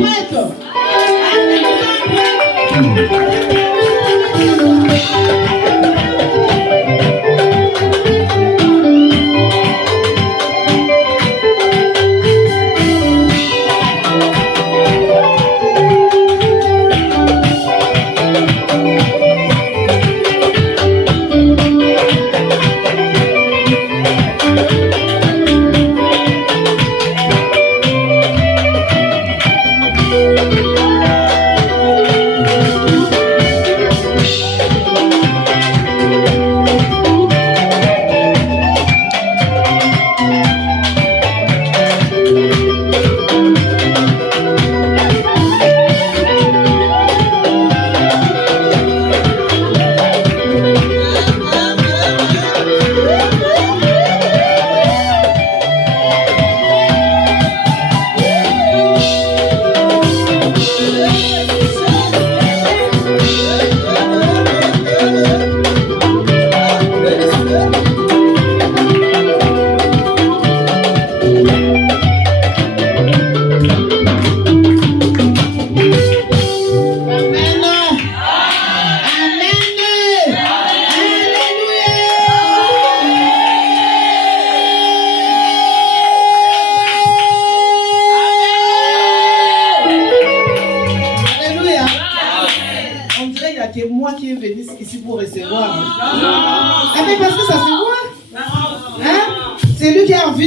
prête.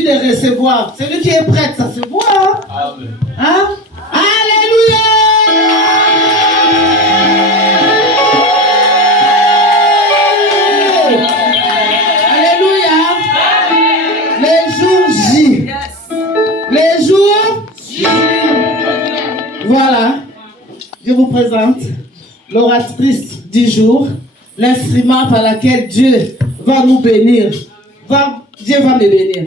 Recevoir. Celui qui est prêt, ça se voit. Amen. Hein? Alléluia. Alléluia. Les jours J. Les jours J. Voilà. Je vous présente l'oratrice du jour, l'instrument par lequel Dieu va nous bénir. Dieu va me bénir.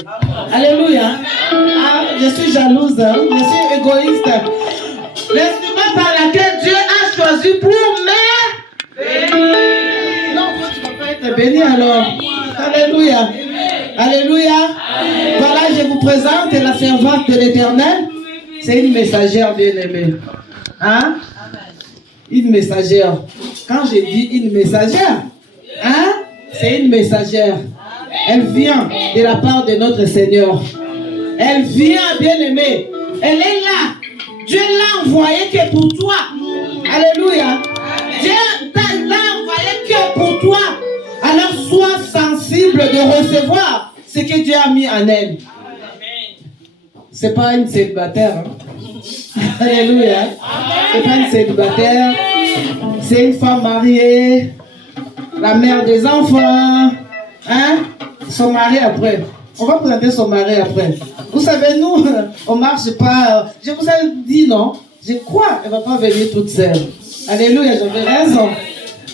Alléluia. Ah, je suis jalouse, je suis égoïste. L'instrument par lequel Dieu a choisi pour me bénir. Non, toi, tu ne vas pas être béni alors. Alléluia. Alléluia. Voilà, je vous présente la servante de l'Éternel. C'est une messagère bien-aimée. Hein? Une messagère. Quand je dis une messagère, hein? C'est une messagère. Elle vient de la part de notre Seigneur. Elle vient, bien-aimée. Elle est là. Dieu l'a envoyée que pour toi. Alléluia. Dieu l'a envoyée que pour toi. Alors sois sensible de recevoir ce que Dieu a mis en elle. C'est pas une célibataire. Hein? Alléluia. C'est pas une célibataire. C'est une femme mariée. La mère des enfants. Hein? Son mari après. On va présenter son mari après. Vous savez, nous, on ne marche pas. Je vous ai dit non. Je crois qu'elle ne va pas venir toute seule. Alléluia, j'avais raison.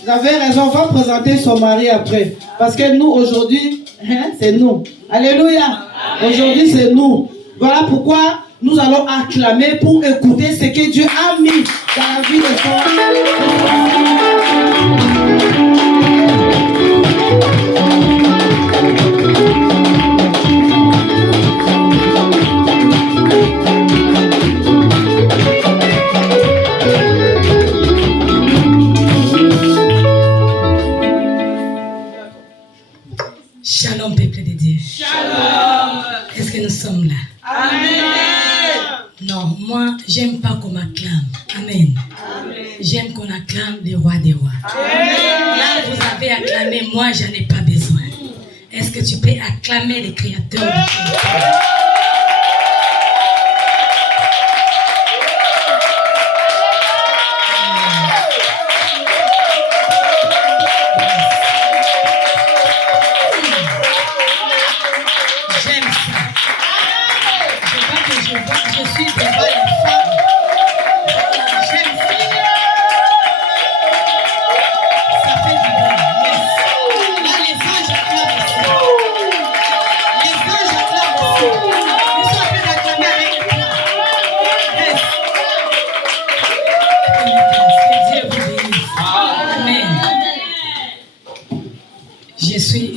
J'avais raison, on va présenter son mari après. Parce que nous, aujourd'hui, hein, c'est nous. Alléluia. Aujourd'hui, c'est nous. Voilà pourquoi nous allons acclamer pour écouter ce que Dieu a mis dans la vie de son. Shalom, peuple de Dieu. Shalom. Est-ce que nous sommes là? Amen. Non, moi, j'aime pas qu'on m'acclame. Amen. J'aime qu'on acclame le roi des rois. Amen. Là, vous avez acclamé, moi, j'en ai pas besoin. Est-ce que tu peux acclamer le créateur de tout?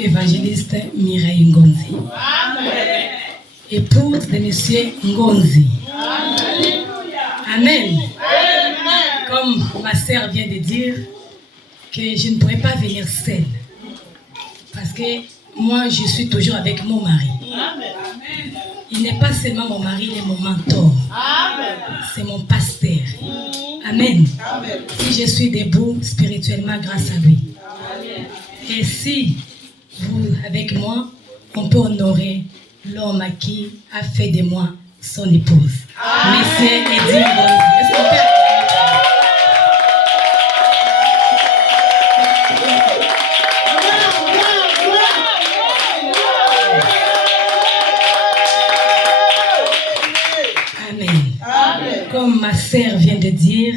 Évangéliste Mireille Ngonzi. Épouse de Monsieur Ngonzi. Amen. Comme ma sœur vient de dire, que je ne pourrais pas venir seule. Parce que moi, je suis toujours avec mon mari. Il n'est pas seulement mon mari, il est mon mentor. C'est mon pasteur. Amen. Si je suis debout spirituellement grâce à lui. Et si vous, avec moi, on peut honorer l'homme qui a fait de moi son épouse. Monsieur Eddy Ngozi. Est-ce qu'on peut Comme ma sœur vient de dire,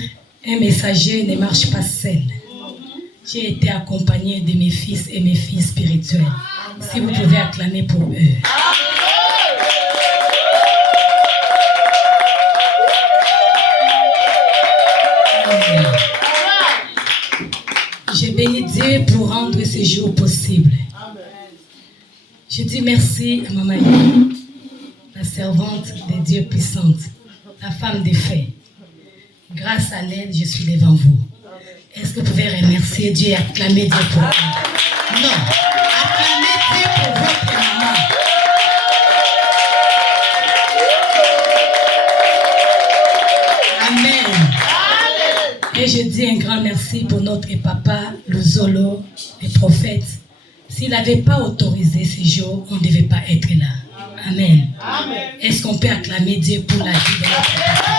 un messager ne marche pas seul. J'ai été accompagnée de mes fils et mes filles spirituelles. Si vous pouvez acclamer pour eux. Je bénis Dieu pour rendre ce jour possible. Je dis merci à Maman Yves, la servante de Dieu puissante. La femme des faits. Grâce à elle, je suis devant vous. Est-ce que vous pouvez remercier Dieu et acclamer Dieu pour elle? Non. Acclamez Dieu pour votre maman. Amen. Et je dis un grand merci pour notre papa, le Zolo, les prophètes. S'il n'avait pas autorisé ce jour, on ne devait pas être là. Amen. Est-ce qu'on peut acclamer Dieu pour la vie de notre papa?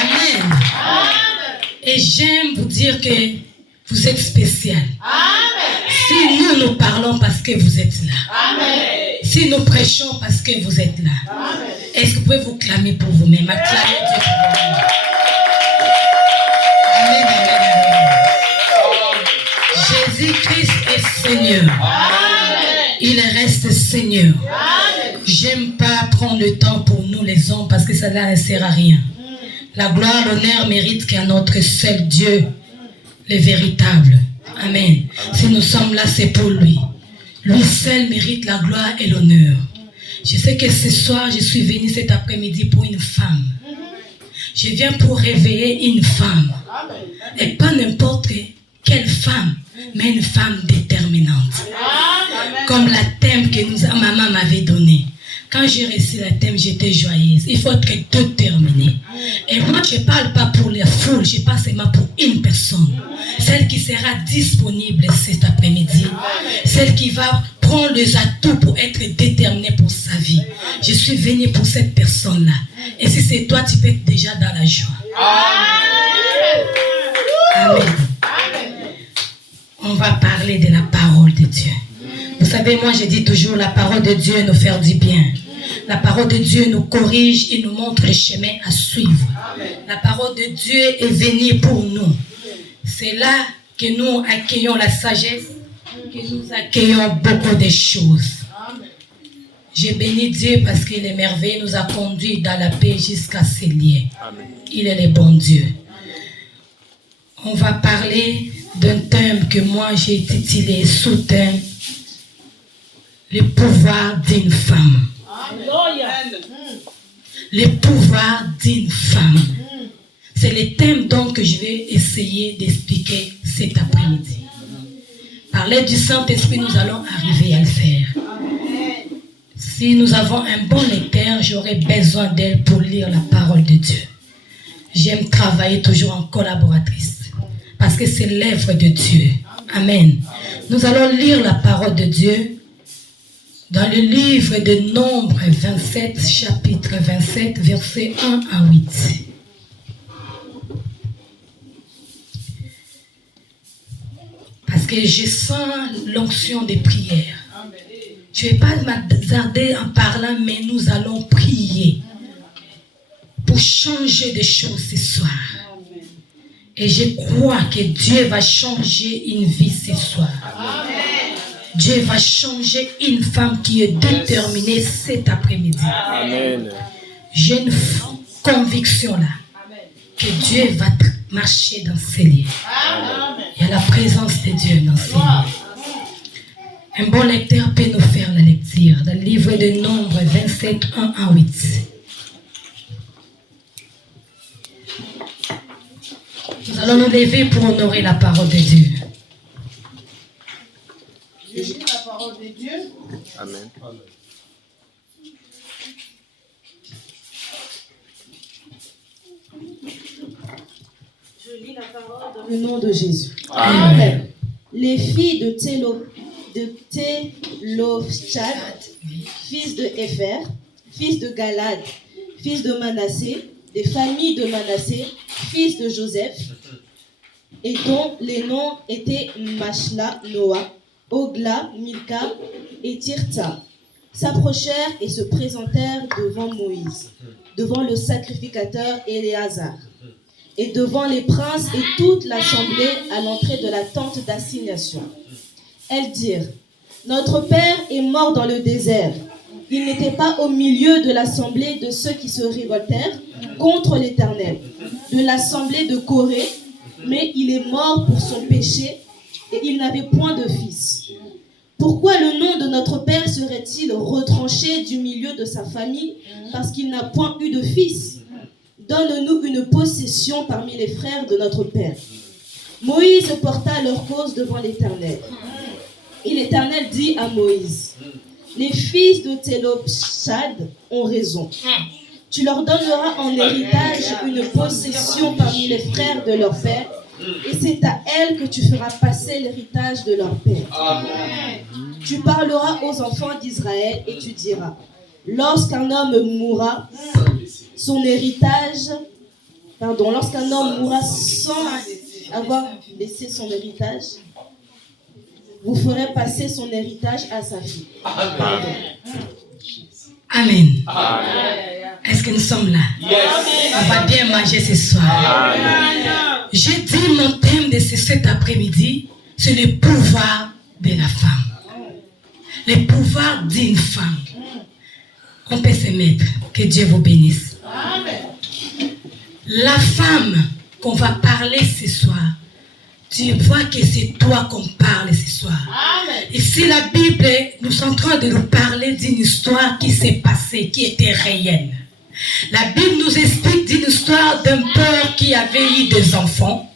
Amen. Et j'aime vous dire que vous êtes spécial. Si nous parlons parce que vous êtes là. Si nous prêchons parce que vous êtes là. Est-ce que vous pouvez vous clamer pour vous-même? Acclamez Dieu pour vous-même. Amen, amen, amen. Jésus-Christ est Seigneur. Amen. Il reste Seigneur. J'aime pas prendre le temps pour nous les hommes parce que ça ne sert à rien. La gloire, l'honneur mérite qu'à notre seul Dieu, le véritable. Amen. Si nous sommes là, c'est pour lui. Lui seul mérite la gloire et l'honneur. Je sais que ce soir, je suis venue cet après-midi pour une femme. Je viens pour réveiller une femme. Et pas n'importe quelle femme, mais une femme déterminante. Comme la thème que maman m'avait donné. Quand j'ai reçu la thème, j'étais joyeuse. Il faut être déterminé. Et moi, je ne parle pas pour la foule, je parle seulement pour une personne. Celle qui sera disponible cet après-midi. Celle qui va prendre les atouts pour être déterminée pour sa vie. Je suis venue pour cette personne-là. Et si c'est toi, tu peux être déjà dans la joie. Amen. On va parler de la parole de Dieu. Vous savez, moi je dis toujours, la parole de Dieu nous fait du bien. La parole de Dieu nous corrige et nous montre le chemin à suivre. La parole de Dieu est venue pour nous. C'est là que nous accueillons la sagesse, que nous accueillons beaucoup de choses. J'ai béni Dieu parce qu'il est merveilleux, nous a conduits dans la paix jusqu'à ses liens. Il est le bon Dieu. On va parler d'un thème que moi j'ai titulé sous-thème le pouvoir d'une femme. Le pouvoir d'une femme. C'est le thème donc que je vais essayer d'expliquer cet après-midi. Parler du Saint-Esprit, nous allons arriver à le faire. Si nous avons un bon lecteur, j'aurai besoin d'elle pour lire la parole de Dieu. J'aime travailler toujours en collaboratrice. Parce que c'est l'œuvre de Dieu. Amen. Nous allons lire la parole de Dieu dans le livre de Nombre 27, chapitre 27, versets 1 à 8. Parce que je sens l'onction des prières. Je ne vais pas m'attarder en parlant, mais nous allons prier pour changer des choses ce soir. Et je crois que Dieu va changer une vie ce soir. Amen. Dieu va changer une femme qui est déterminée cet après-midi. J'ai une conviction là que Dieu va marcher dans ces lieux. Il y a la présence de Dieu dans ces lieux. Un bon lecteur peut nous faire la lecture dans livre de Nombres 27, 1 à 8. Nous allons nous lever pour honorer la parole de Dieu. Je lis la parole de Dieu. Amen. Je lis la parole dans le nom de Jésus. Amen. Les filles de Télopchad, fils de Épher, fils de Galad, fils de Manassé, des familles de Manassé, fils de Joseph, et dont les noms étaient Machla, Noah, Ogla, Milka et Tirtha, s'approchèrent et se présentèrent devant Moïse, devant le sacrificateur Éléazar, et devant les princes et toute l'assemblée à l'entrée de la tente d'assignation. Elles dirent, « Notre père est mort dans le désert. Il n'était pas au milieu de l'assemblée de ceux qui se révoltèrent contre l'Éternel, de l'assemblée de Corée, mais il est mort pour son péché et il n'avait point de fils. Pourquoi le nom de notre père serait-il retranché du milieu de sa famille parce qu'il n'a point eu de fils? Donne-nous une possession parmi les frères de notre père. » Moïse porta leur cause devant l'Éternel. Et l'Éternel dit à Moïse, « Les fils de Télopchad ont raison. Tu leur donneras en héritage une possession parmi les frères de leur père, et c'est à elles que tu feras passer l'héritage de leur père. Tu parleras aux enfants d'Israël et tu diras, lorsqu'un homme mourra, son héritage, lorsqu'un homme mourra sans avoir laissé son héritage, vous ferez passer son héritage à sa fille. Amen. Est-ce que nous sommes là? On va bien manger ce soir. J'ai dit mon thème de cet après-midi, c'est le pouvoir de la femme. Le pouvoir d'une femme. On peut se mettre. Que Dieu vous bénisse. La femme qu'on va parler ce soir, tu vois que c'est toi qu'on parle ce soir. Ici, la Bible, nous sommes en train de nous parler d'une histoire qui s'est passée, qui était réelle. La Bible nous explique d'une histoire d'un père qui avait eu des enfants,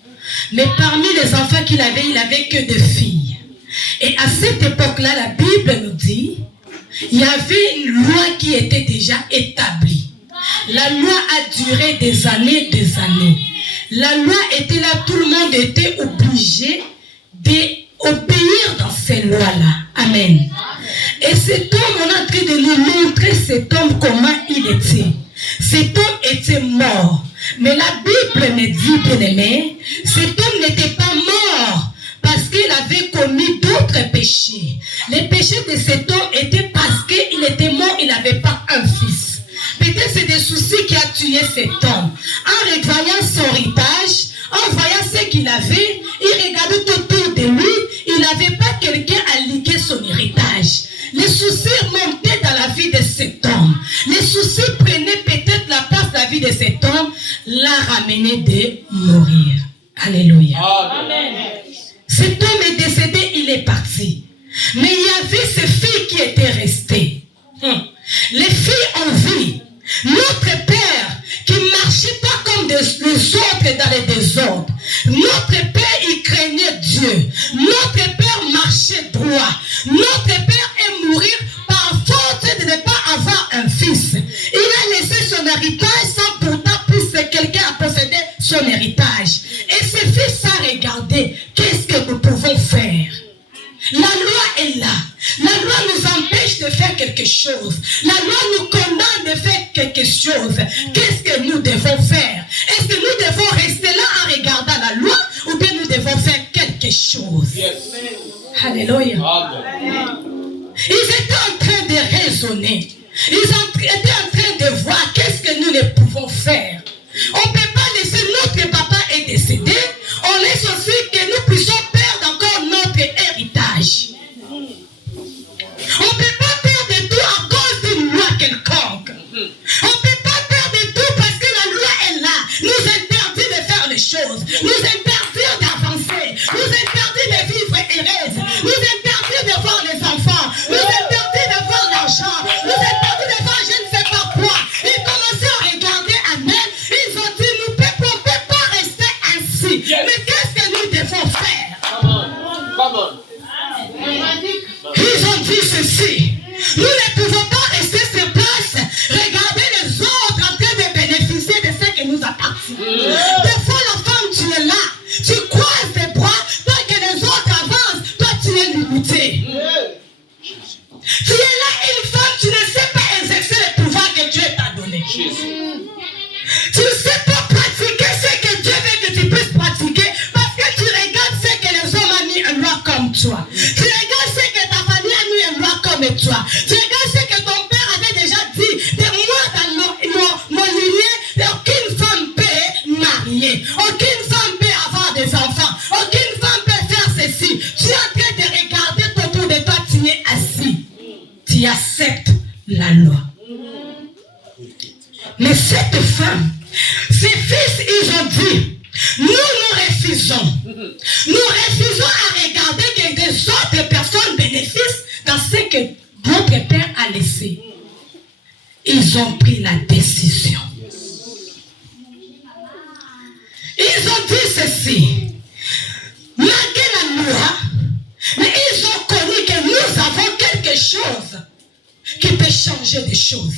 mais parmi les enfants qu'il avait, il n'avait que deux filles. Et à cette époque-là, la Bible nous dit, il y avait une loi qui était déjà établie. La loi a duré des années, des années. La loi était là, tout le monde était obligé d'obéir dans ces lois-là. Amen. Et cet homme, on est en train de nous montrer cet homme comment il était. Cet homme était mort. Mais la Bible me dit, bien aimé, cet homme n'était pas mort parce qu'il avait commis d'autres péchés. Les péchés de cet homme étaient parce qu'il était mort, il n'avait pas un fils. Peut-être c'est des soucis qui a tué cet homme. En revoyant son héritage, en voyant ce qu'il avait, il regardait tout autour de lui, il n'avait pas quelqu'un à liguer son héritage. Les soucis montaient dans la vie de cet homme. Les soucis prenaient peut-être la place de la vie de cet homme, l'a ramené de mourir. Alléluia. Amen. Cet homme est décédé, il est parti. Mais il y avait ces filles qui étaient restées. Les filles ont vu notre Père qui ne marchait pas comme les autres dans les désordres. Notre Père, il craignait Dieu. Notre Père marchait droit. Notre Père est mourir par faute de ne pas avoir un fils. Il a laissé son héritage sans pourtant pousser quelqu'un à posséder son héritage. Et ces fils ont regardé, qu'est-ce que nous pouvons faire? La loi est là. La loi nous empêche de faire quelque chose. La loi nous condamne de faire quelque chose. Qu'est-ce que nous devons faire? Est-ce que nous devons rester là en regardant la loi ou bien nous devons faire quelque chose? Yes. Alléluia. Ils étaient en train de raisonner. Ils étaient en train de voir qu'est-ce que nous ne pouvons faire. On ne peut pas laisser notre papa est décédé. On laisse aussi que nous puissions perdre encore notre héritage. On ne peut pas perdre tout à cause d'une loi quelconque. On ne peut pas perdre tout parce que la loi est là. Nous interdit de faire les choses. Nous interdit d'avancer. Nous interdit de vivre heureuse. Nous interdit de voir les enfants. Nous interdit de voir l'argent. Tu ne sais pas pratiquer ce que Dieu veut que tu puisses pratiquer parce que tu regardes ce que les hommes ont mis en loi comme toi. Tu regardes ce que ta famille a mis en loi comme toi. Tu regardes ce que ton père avait déjà dit. De moi, dans mon lignée, aucune femme peut marier. Aucune femme peut avoir des enfants. Aucune femme peut faire ceci. Tu es en train de regarder autour de toi, tu es assis. Tu acceptes la loi. Mais cette femme, ses fils, ils ont dit, nous refusons. Nous refusons à regarder que des autres personnes bénéficient dans ce que notre Père a laissé. Ils ont pris la décision. Ils ont dit ceci. Malgré la loi, mais ils ont connu que nous avons quelque chose qui peut changer des choses.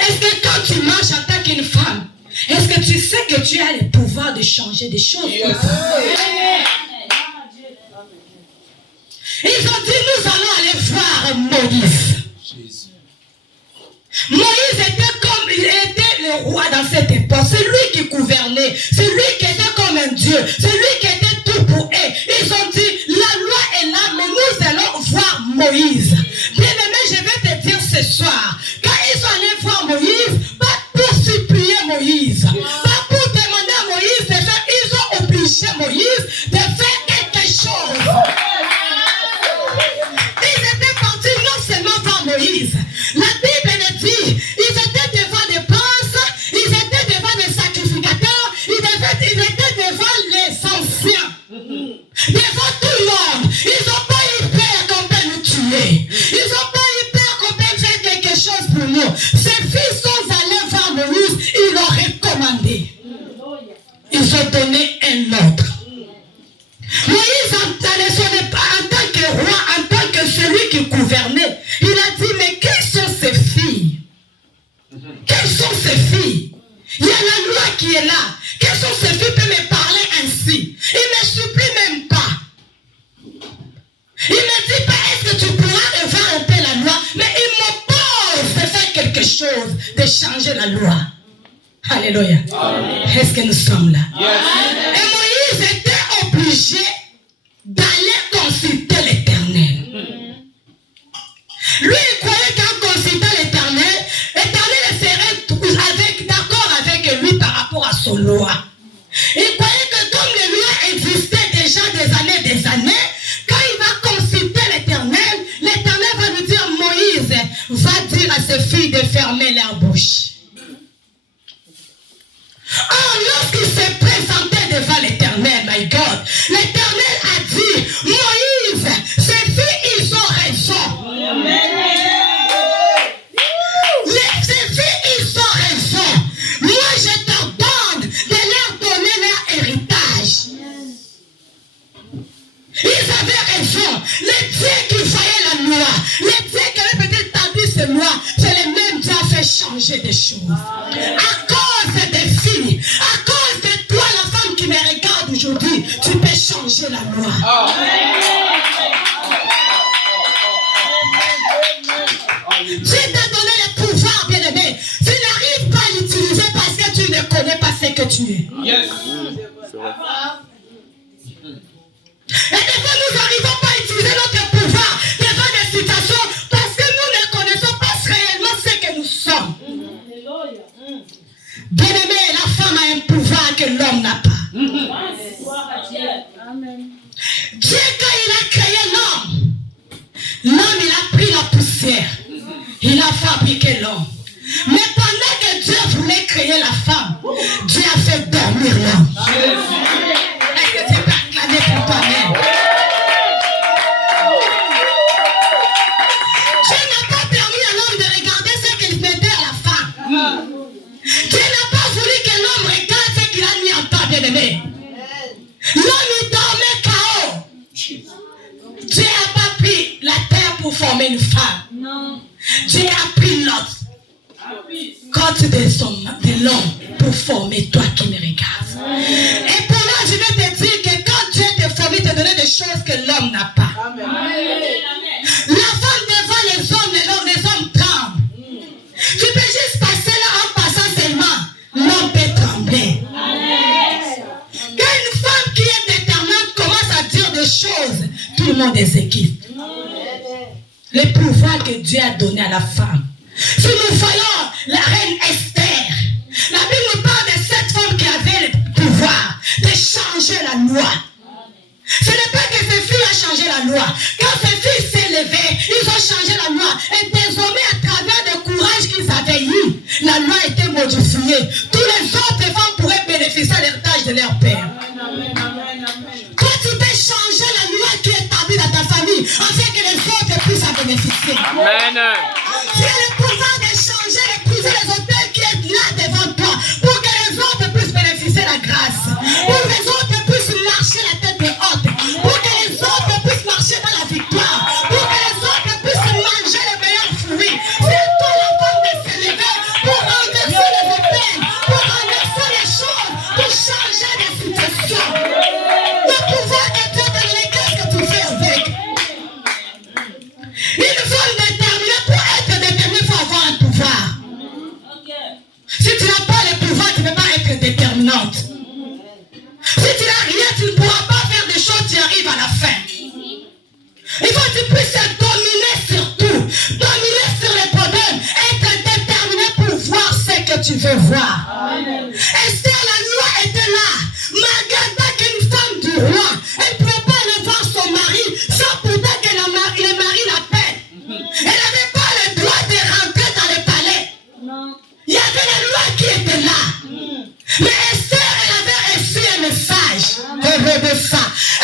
Est-ce que quand tu marches en tant qu'une femme, est-ce que tu sais que tu as le pouvoir de changer des choses? Yes. Ils ont dit, nous allons aller voir Moïse. Moïse il était le roi dans cette époque. C'est lui qui gouvernait. C'est lui qui était comme un Dieu. C'est lui qui était tout pour eux. Ils ont dit, la loi est là, mais nous allons voir Moïse. Bien aimé, je vais te dire ce soir, quand ils sont allés voir Moïse, pas pour supplier Moïse, pas pour demander à Moïse de faire, ils ont obligé Moïse de faire quelque chose. Ils étaient partis non seulement voir Moïse. La Bible nous dit, ils étaient devant des princes, ils étaient devant des sacrificateurs, ils étaient devant les anciens, devant tout le monde. Ils n'ont pas eu peur qu'on peut nous tuer. Ils n'ont pas eu peur qu'on peut faire quelque chose pour nous. Ces fils sont allés voir Moïse, ils l'ont recommandé. Ils ont donné un ordre. Moïse, en tant que roi, en tant que celui qui gouvernait, il a dit, mais quelles sont ces filles? Quelles sont ces filles? Il y a la loi qui est là. Quelles sont ces filles qui me parler ainsi? Il ne me supplie même pas. Il ne me dit pas, est-ce que tu pourras revoir un peu la loi? Mais il m'oppose de faire quelque chose, de changer la loi. Alléluia. Est-ce que nous sommes là? Yes. Et Moïse était obligé d'aller consulter l'Éternel. Lui, il croyait qu'en consultant l'Éternel, l'Éternel serait d'accord avec lui par rapport à son loi. Il croyait que comme les lois existaient déjà des années, quand il va consulter l'Éternel, l'Éternel va lui dire, Moïse, va dire à ses filles de fermer leur bouche. Or, lorsqu'il s'est présenté devant l'Éternel, my God, l'Éternel a dit, Moïse, ces filles, ils ont raison. Ces filles, ils ont raison. Moi, je t'ordonne de leur donner leur héritage. Ils avaient raison. Les dieux qui voyaient la loi, les dieux qui avaient peut-être établi ces lois, c'est les mêmes dieux qui ont fait changer des choses. À cause des filles, à cause de toi, la femme qui me regarde aujourd'hui, tu peux changer la loi. Dieu t'a donné le pouvoir, bien-aimé. Tu n'arrives pas à l'utiliser parce que tu ne connais pas ce que tu es. Yes. Et des fois, nous n'arrivons pas à utiliser notre pouvoir devant des situations parce que nous ne connaissons pas réellement ce que nous sommes. Bien-aimé, la femme a un pouvoir que l'homme n'a pas. Dieu, quand il a créé l'homme, il a pris la poussière. Il a fabriqué l'homme. Mais pendant que Dieu voulait créer la femme, Dieu a fait dormir l'homme. Est-ce que tu peux acclamer pour toi-même? Dieu n'a pas permis à l'homme de regarder ce qu'il mettait à la femme. Dieu n'a pas voulu que l'homme regarde ce qu'il a mis en temps, bien-aimé. L'homme, il dormait KO. Dieu n'a pas pris la terre pour former une femme. Non. Dieu a pris l'autre côté de l'homme pour former toi qui me regardes. Et pour là, je vais te dire que quand Dieu t'a formé, il t'a donné des choses que l'homme n'a pas. Amen. La femme devant les hommes tremblent. Tu peux juste passer là en passant, document des équipes. Le pouvoir que Dieu a donné à la femme. Si nous voyons la reine Esther, la Bible nous parle de cette femme qui avait le pouvoir de changer la loi. Ce n'est pas que ses filles ont changé la loi. Quand ses filles s'est levées, ils ont changé la loi. Et désormais, à travers le courage qu'ils avaient eu, la loi a été modifiée. Tous les autres femmes pourraient bénéficier de l'héritage de leur père. Toi, tu peux changer la loi qui est établie dans ta famille afin que les autres puissent en bénéficier. Amen. Tu as le pouvoir de changer et briser les hôtels qui est là devant toi pour que les autres puissent bénéficier de la grâce. Pour que les autres puissent marcher la tête haute. Pour que les autres puissent marcher dans la victoire. Pour que les autres puissent manger les meilleurs fruits. C'est toi la femme de se lever pour renverser les hôtels, pour renverser les choses, pour changer les situations. Le pouvoir que Dieu te donne, qu'est-ce que tu fais avec? Une femme déterminée pour être déterminée, il faut avoir un pouvoir. Si tu n'as pas le pouvoir, tu ne peux pas être déterminante. Si tu n'as rien, tu ne pourras pas faire des choses, tu arrives à la fin. Il faut que tu puisses dominer sur tout, dominer sur les problèmes, être déterminé pour voir ce que tu veux voir. Esther, la loi était là. Margarita, qu'une femme du roi, elle ne pouvait pas aller voir son mari sans pourtant que le mari l'appelle. Elle n'avait pas le droit de rentrer dans le palais. Il y avait la loi qui était là. Mais Esther, elle avait reçu un message.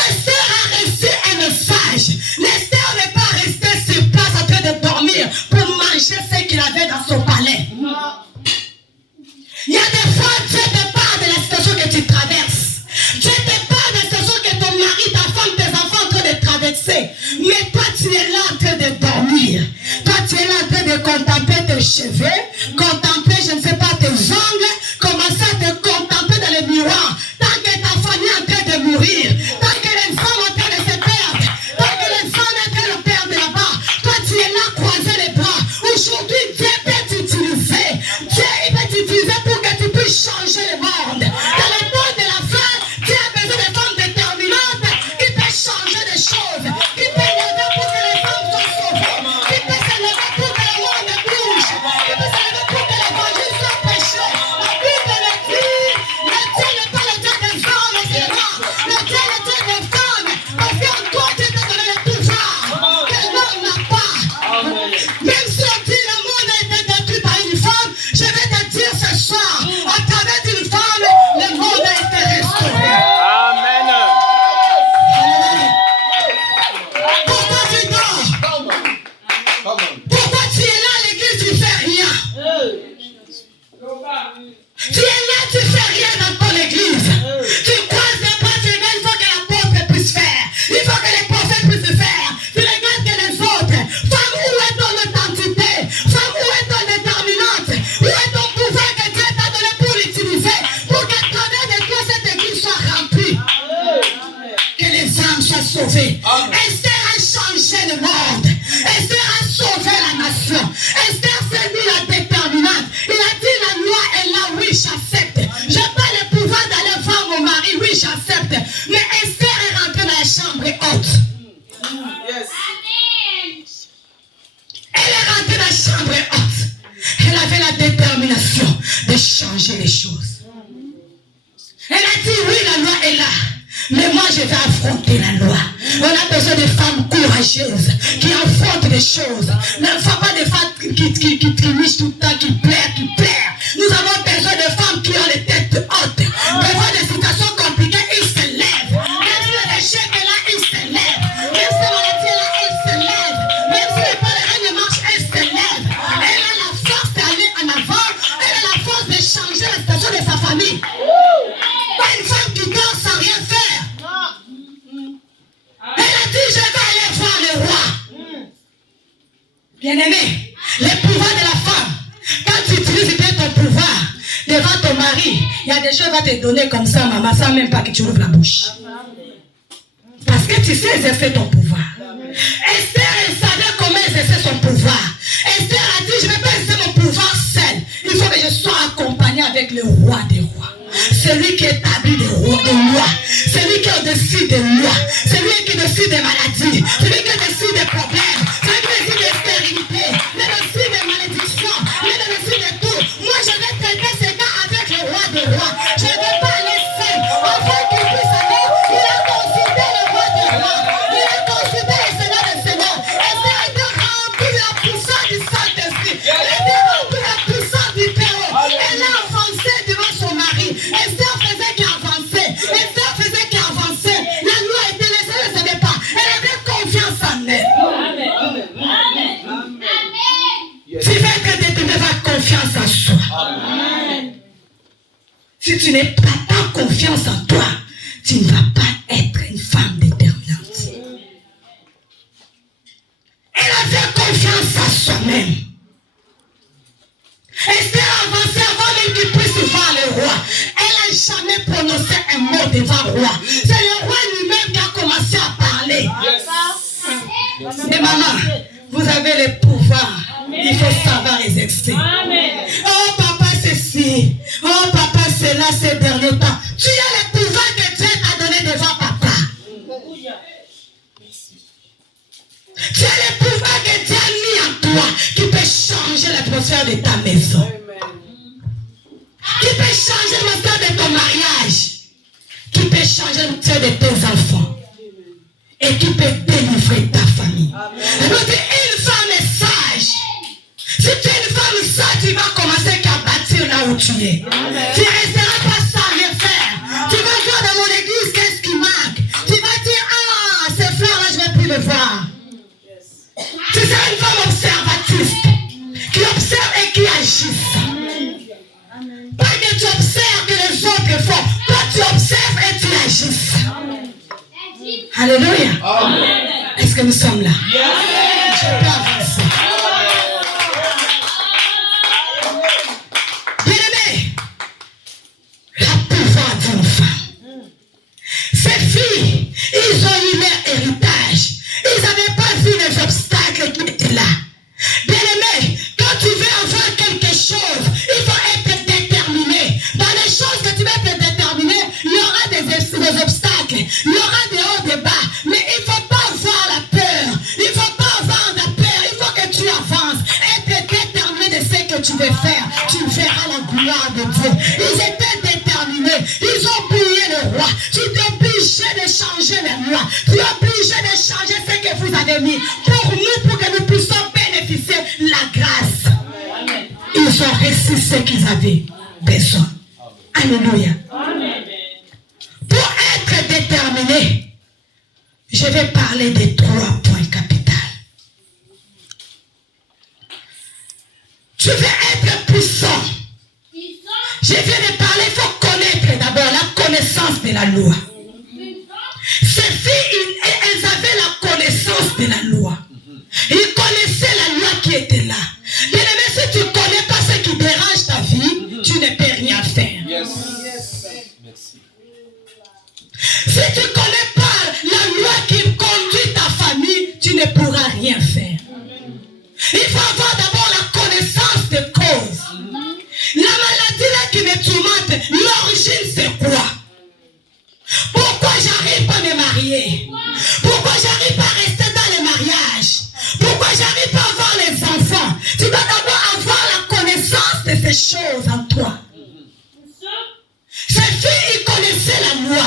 Esther a reçu un message. Esther n'est pas restée sur place en train de dormir pour manger ce qu'il avait dans son palais. Il y a des fois, Dieu te parle de la situation que tu traverses. Dieu te parle de la situation que ton mari, ta femme, tes enfants sont en train de traverser. Mais toi, tu es là en train de dormir. Toi, tu es là en train de contempler tes cheveux, contempler, je ne sais pas, tes ongles, commencer à te contempler dans le miroir. Tant que ta famille est en train de mourir, tant que les femmes sont en train de se perdre, tant que les femmes sont en train de perdre là-bas, toi, tu es là, croiser les bras. Aujourd'hui, Dieu peut t'utiliser. Dieu, il peut t'utiliser pour que tu puisses changer le monde. Dans le temps de la fin, Dieu a besoin de femmes déterminantes qui peuvent changer des choses, qui peuvent lever pour que les femmes soient sauvées, qui peuvent se lever pour que le monde bouge, qui peuvent se lever pour que l'évangile soit prêché. La Bible le dit, le Dieu n'est pas le Dieu des hommes, c'est là. Le Dieu est le Dieu des femmes. Parce qu'en toi, Dieu t'a donné le pouvoir que l'homme n'a pas. Même si on dit le monde a été détruit par une femme, je vais te dire ce soir, à travers une femme, le monde a été restauré. Amen. Pourquoi tu dors? Pourquoi tu es là à l'église, tu ne fais rien? Tu es là, tu ne fais rien dans ton église. Tu croises les bras, tu regardes, il faut que l'apôtre puisse faire. Il faut que les prophètes puissent faire. Tu regardes que les autres. Femme, où est ton authenticité? Femme, où est ton déterminante? Où est ton pouvoir que Dieu t'a donné pour l'utiliser? Pour qu'à travers de toi, cette église soit remplie. Que les âmes soient sauvées. Esther a changé le monde. Esther a sauvé la nation. Esther s'est dit la déterminante. Il a dit la loi est là, oui, j'accepte. Je n'ai pas le pouvoir d'aller voir mon mari, oui, j'accepte. Mais Esther est rentrée dans la chambre haute. Elle est rentrée dans la chambre haute. Elle avait la détermination de changer les choses. Elle a dit oui, la loi est là. Mais moi, je vais affronter la loi. On a besoin de femmes courageuses qui affrontent les choses. Ne faut pas des femmes qui trichent tout le temps, qui plairent. Nous avons besoin de femmes qui ont les têtes hautes. Devant des situations compliquées, ils se lèvent. Même si l'échec est là, ils se lèvent. Même si la maladie est là, ils se lèvent. Même si les pèlerins ne marchent, elles se lèvent. Elle a la force d'aller en avant. Elle a la force de changer la situation de sa famille. Pas une femme qui dort sans rien faire. Elle a dit, je vais aller voir le roi. Bien-aimé, le pouvoir de la femme, quand tu utilises bien ton pouvoir devant ton mari, il y a des choses à te donner comme ça, maman, sans même pas que tu ouvres la bouche. Parce que tu sais exercer ton pouvoir. Esther, elle savait comment exercer son pouvoir. Esther a dit, je ne vais pas exercer mon pouvoir seule. Il faut que je sois accompagnée avec le roi des rois. celui qui établit des lois, celui qui est au-dessus des lois, celui qui est au-dessus des maladies, celui qui est au-dessus des problèmes, celui qui est au-dessus des stérilités, il est au-dessus des malédictions, il est au-dessus de tout. Moi, je vais traiter ces gars avec le roi des rois. Je ne vais pas aller seul. Afin qu'il puisse aller, il a consulté le roi des rois. Il a consulté le Seigneur des seigneurs. Et ça a été rempli de la puissance du Saint-Esprit. Elle a été remplie de la puissance du Père. Elle a avancé devant son mari. Esther faisait qu'avancer. Esther faisait qu'avancer. La loi était laissée, elle ne savait pas. Elle avait confiance en elle. Tu veux être déterminé, va confiance en soi. Si tu n'es pas confiance en toi, tu ne vas pas être une femme déterminante. Elle avait confiance en soi-même. Esther avançait avant même qu'il puisse voir le roi. Elle n'a jamais prononcé un mot devant le roi. C'est le roi lui-même qui a commencé à parler. Et maman, vous avez le pouvoir. Il faut savoir exercer. Oh papa, ceci. Oh papa, cela, ces derniers temps. Tu as le pouvoir que Dieu t'a donné devant papa. Tu as le pouvoir que Dieu a mis en toi qui peut changer l'atmosphère de ta maison. Qui peut changer l'atmosphère de ton mariage. Qui peut changer l'atmosphère de tes enfants. Et qui peut délivrer ta famille. Donc une femme est sage. Si tu es une femme sage, tu vas commencer qu'à bâtir là où tu es. Tu ne resteras pas sans rien faire. Tu vas voir dans mon église qu'est-ce qui manque. Tu vas dire, ah, ces fleurs-là, je ne vais plus les voir. Tu seras une femme observatrice qui observe et qui agisse. Pas que tu observes que les autres font. Toi, tu observes et tu agisses. Alléluia. Est-ce que nous sommes là? Je peux avancer. Bien-aimé, le pouvoir d'une femme. Ces filles, ils ont eu leur héritage. Ils n'avaient pas vu les obstacles qui étaient là. Bien-aimé, quand tu veux avoir quelque chose, il faut être déterminé. Dans les choses que tu veux être déterminé, il y aura des obstacles, il y aura des hauts, des bas. Mais il ne faut pas avoir la peur. Il ne faut pas avoir la peur. Il faut que tu avances. Être déterminé de ce que tu veux faire. Tu verras la gloire de Dieu. Ils étaient déterminés. Ils ont oublié le roi. Tu es obligé de changer la loi. Tu es obligé de changer ce que vous avez mis pour nous, pour que nous puissions bénéficier de la grâce. Ils ont reçu ce qu'ils avaient besoin. Alléluia. Pour être déterminé, je vais parler des 3 points capitaux. Tu veux être puissant. Je viens de parler, il faut connaître d'abord la connaissance de la loi. Ces filles, elles avaient la connaissance de la loi. Ils connaissaient la loi qui était là. Bien-aimé, si tu ne connais pas ce qui dérange ta vie, tu ne peux rien faire. Si tu ne connais pas la loi qui conduit ta famille, tu ne pourras rien faire. Il faut avoir d'abord la connaissance des causes. La maladie là qui me tourmente, l'origine c'est quoi? Pourquoi j'arrive pas à me marier? Pourquoi j'arrive pas à rester dans le mariage? Pourquoi j'arrive pas à avoir les enfants? Tu dois d'abord avoir la connaissance de ces choses en toi. Ces filles, ils connaissaient la loi.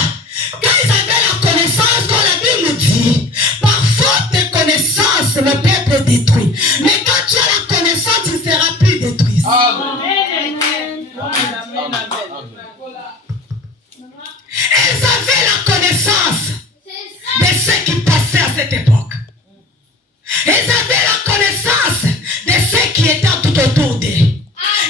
Quand ils avaient la connaissance, quand la Bible nous dit, par faute de connaissance, le peuple est détruit. Mais quand tu as la connaissance, tu ne seras plus détruit. Elles avaient la connaissance de ce qui passait à cette époque. Elles avaient la connaissance de ce qui était tout autour d'eux.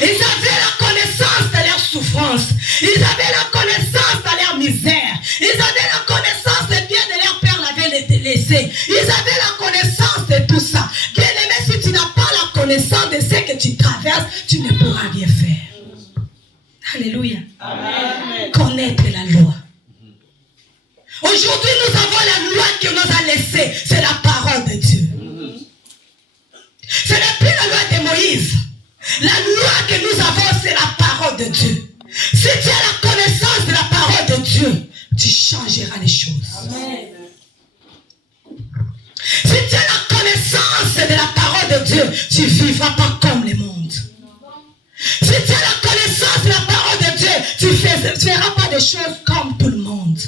Ils avaient la connaissance de leur souffrance. Ils avaient la connaissance de leur misère. Ils avaient la connaissance de bien de leur père l'avait laissé. Ils avaient la connaissance de tout ça. Bien aimé, si tu n'as pas la connaissance de ce que tu traverses, tu ne pourras rien faire. Alléluia. Amen. Connaître la loi. Aujourd'hui, nous avons la loi qui nous a laissé. C'est la parole de Dieu. Ce n'est plus la loi de Moïse. La loi que nous avons, c'est la parole de Dieu. Si tu as la connaissance Dieu, tu ne vivras pas comme le monde. Si tu as la connaissance de la parole de Dieu, tu ne feras pas des choses comme tout le monde.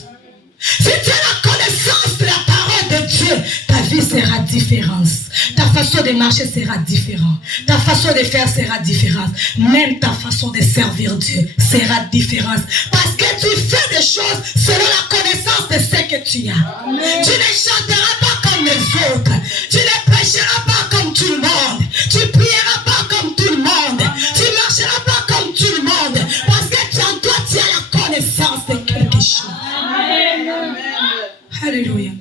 Si tu as la connaissance de la parole de Dieu, ta vie sera différente. Ta façon de marcher sera différente. Ta façon de faire sera différente. Même ta façon de servir Dieu sera différente. Parce que tu fais des choses selon la connaissance de ce que tu as. Amen. Tu ne chanteras pas comme les autres. Tu ne prêcheras pas comme tout le monde. Tu ne prieras pas comme tout le monde. Tu ne marcheras pas comme tout le monde. Parce que en toi, tu as la connaissance de quelque chose. Amen. Alléluia.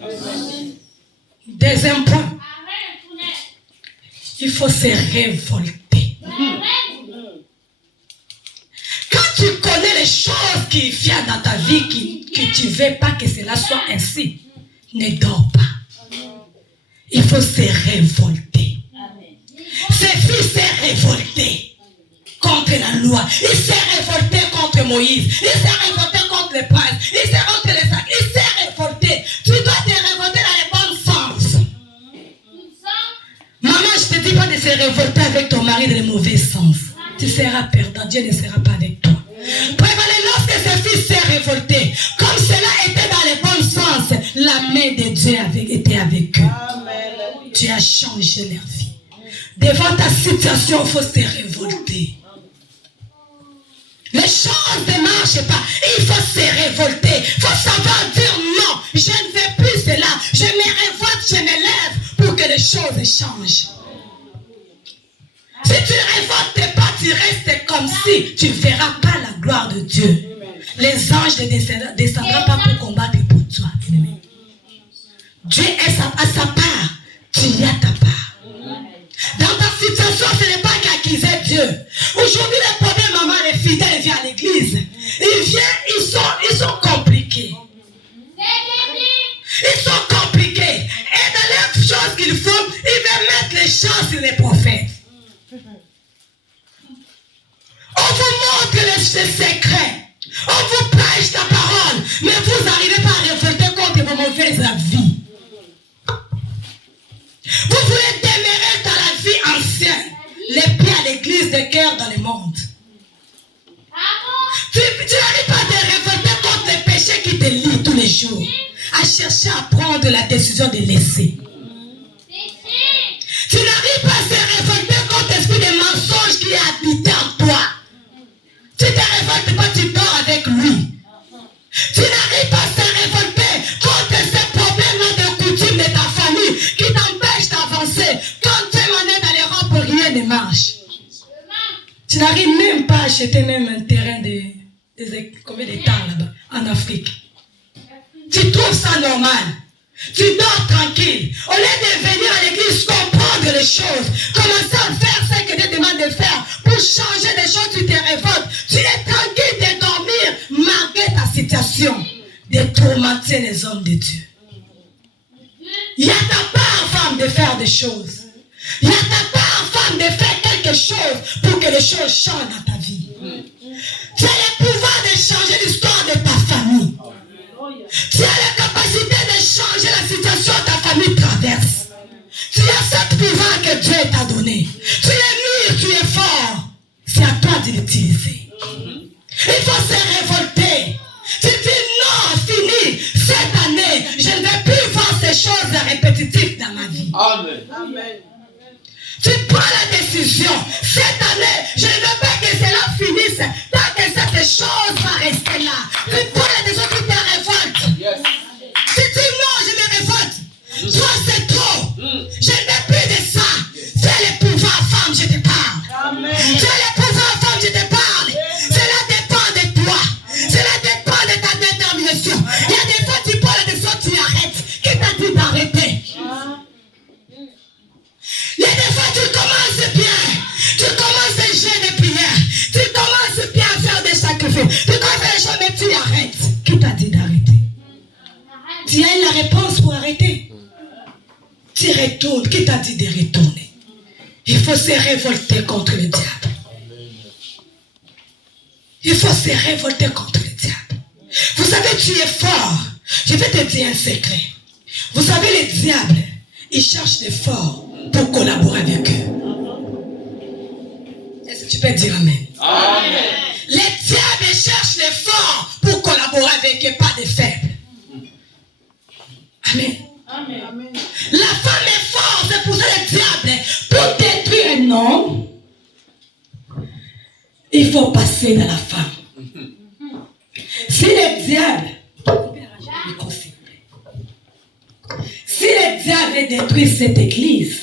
Deuxième point. Il faut se révolter. Quand tu connais les choses qui viennent dans ta vie, que tu ne veux pas que cela soit ainsi, ne dors pas. Il faut se révolter. Ces fils s'est révolté contre la loi. Il s'est révolté contre Moïse. Il s'est révolté contre les princes. Il s'est révolté les sacs. Il s'est révolté. Tu dois te révolter dans les bons sens. Maman, je ne te dis pas de se révolter avec ton mari dans les mauvais sens. Tu seras perdant. Dieu ne sera pas avec toi. Prévalez, lorsque ce fils s'est révolté, comme cela était dans les bons sens, la main de Dieu était avec eux. Amen. Tu as changé leur vie. Devant ta situation, il faut se révolter. Les choses ne marchent pas. Il faut se révolter. Il faut savoir dire non. Je ne veux plus cela. Je me révolte, je me lève pour que les choses changent. Si tu ne révoltes pas, tu restes comme si tu ne verras pas la gloire de Dieu. Les anges ne descendront pas pour combattre pour toi. Dieu est à sa part. Tu y as ta part. Dans ta situation, ce n'est pas qu'accuser Dieu. Aujourd'hui, les problèmes, maman, les fidèles viennent à l'église. Ils viennent, ils sont compliqués. Ils sont compliqués. Et dans les choses qu'ils font, ils veulent mettre les chances sur les prophètes. On vous montre les secrets. On vous prêche la parole. Mais vous n'arrivez pas à révolter contre vos mauvaises avis. Vous voulez demeurer dans la vie ancienne. Les pieds à l'église, de cœur dans le monde. Tu n'arrives pas à te révolter contre les péchés qui te lient tous les jours. À chercher à prendre la décision de laisser. Tu n'arrives pas à te révolter contre l'esprit de mensonge qui est habité en toi. Tu ne te révoltes pas, tu dors avec lui. Tu n'arrives pas à te révolter contre ces problèmes de coutume de ta famille qui t'empêchent d'avancer. Quand tu es mané dans l'Europe, rien ne marche. Tu n'arrives même pas à acheter même un terrain de combien de temps là-bas, en Afrique. Tu trouves ça normal. Tu dors tranquille. Au lieu de venir à l'église comprendre les choses, commencer à faire ce que Dieu demande de faire pour changer les choses, tu te révoltes. Tu es tranquille de dormir malgré ta situation, de tourmenter les hommes de Dieu. Il y a ta part, femme, de faire des choses. Il y a ta part, femme, de faire quelque chose pour que les choses changent dans ta vie. Tu as le pouvoir de changer l'histoire de ta famille. Tu as la capacité de changer la situation que ta famille traverse. Tu as ce pouvoir que Dieu t'a donné. Tu es mûr, tu es fort. C'est à toi de l'utiliser. Il faut se révolter. Tu dis non, fini. Cette année, je ne vais plus voir ces choses répétitives dans ma vie. Amen. Amen. Tu prends la décision. Cette année, je ne veux pas que cela finisse. Tant que cette chose va rester là. Tu prends la décision, tu te révoltes. Yes. Tu dis non, je me révolte. Toi, c'est trop. Je ne veux plus de ça. Tu as le pouvoir, femme, je te parle. Amen. Tu as le pouvoir, femme, je te parle. Cela dépend de toi. Cela dépend de ta détermination. Il y a des fois, tu prends la décision, tu arrêtes. Qui t'a dit d'arrêter? Il y a des fois, tu commences bien. Tu commences à jeûner de prière. Tu commences bien à faire des sacrifices. Tu commences à faire des choses, mais tu arrêtes. Qui t'a dit d'arrêter? Tu as la réponse pour arrêter. Tu retournes. Qui t'a dit de retourner? Il faut se révolter contre le diable. Il faut se révolter contre le diable. Vous savez, tu es fort. Je vais te dire un secret. Vous savez, le diable, il cherche des forts pour collaborer avec eux. Est-ce que tu peux dire amen? Amen. Les diables cherchent les forts pour collaborer avec eux, pas des faibles. Amen. Amen. La femme est forte, c'est pour ça le diable, pour détruire un homme, il faut passer dans la femme. Si le diable, si le diable détruit cette église,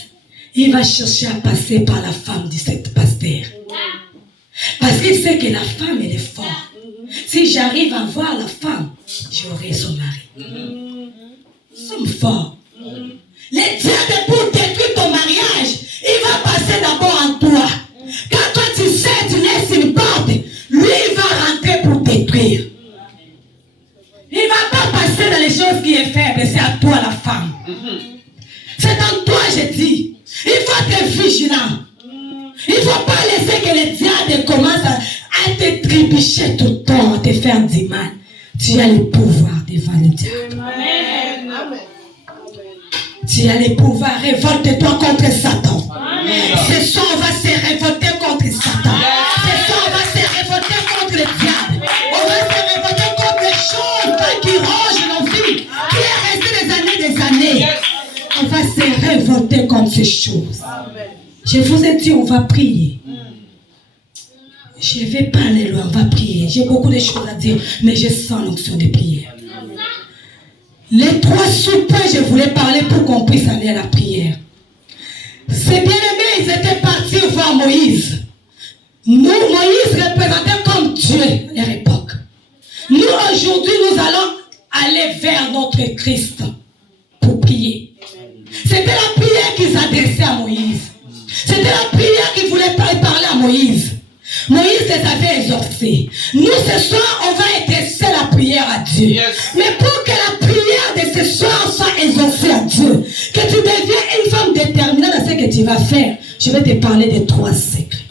il va chercher à passer par la femme de cette pasteur. Parce qu'il sait que la femme, elle est forte. Si j'arrive à voir la femme, j'aurai son mari. Nous sommes forts. Le diable, pour détruire ton mariage, il va passer d'abord en toi. Quand toi tu sais, tu laisses une porte, lui il va rentrer pour détruire. Il ne va pas passer dans les choses qui sont faibles, c'est à toi la femme. C'est en toi, je dis. Il faut être vigilant. Il ne faut pas laisser que le diable commence à te trébucher tout le temps, à te faire du mal. Tu as le pouvoir devant le diable. Amen. Tu as le pouvoir, révolte-toi contre Satan. Amen. Ce soir, on va se révolter contre Satan. Ce soir, on va se révolter contre le diable. On va se révolter contre les choses qui rongent nos vies, qui est resté des années. On va se révolter contre ces choses. Je vous ai dit, on va prier. Je ne vais pas aller loin, on va prier. J'ai beaucoup de choses à dire, mais je sens l'onction de prière. Les 3 sous-points, je voulais parler pour qu'on puisse aller à la prière. Ces bien-aimés, ils étaient partis voir Moïse. Nous, Moïse représentait comme Dieu à leur époque. Nous, aujourd'hui, nous allons aller vers notre Christ pour prier. C'était la prière qu'ils adressaient à Moïse. C'était la prière qu'ils voulaient parler à Moïse. Moïse les avait exorcés. Nous, ce soir, on va adresser la prière à Dieu. Yes. Mais pour que la prière de ce soir soit exaucée à Dieu, que tu deviens une femme déterminée dans ce que tu vas faire, je vais te parler des 3 secrets.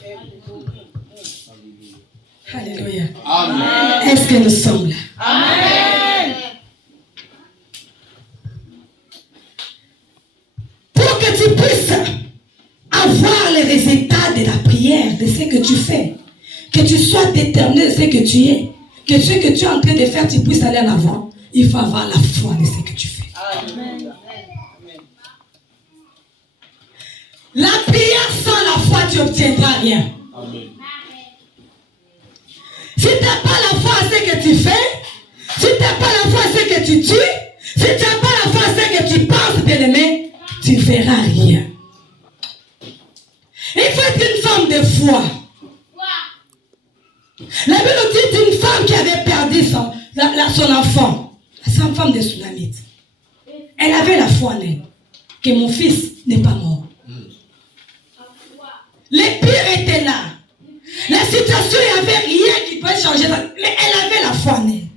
Alléluia. Amen. Est-ce que nous sommes là? Amen. Pour que tu puisses avoir les résultats de la prière, de ce que tu fais, que tu sois déterminé de ce que tu es, que ce que tu es en train de faire, tu puisses aller en avant, il faut avoir la foi de ce que tu fais. Amen. La prière sans la foi, tu n'obtiendras rien. Amen. Si tu n'as pas la foi à ce que tu fais, si tu n'as pas la foi à ce que tu tues, si tu n'as pas la foi à ce que tu penses de l'aimer, tu ne verras rien. Il faut être une femme de foi. La Bible nous dit d'une femme qui avait perdu son enfant, sa femme de Sunamite. Elle avait la foi en elle, que mon fils n'est pas mort. Les pires étaient là. La situation, il n'y avait rien qui pouvait changer, mais elle avait la foi en elle.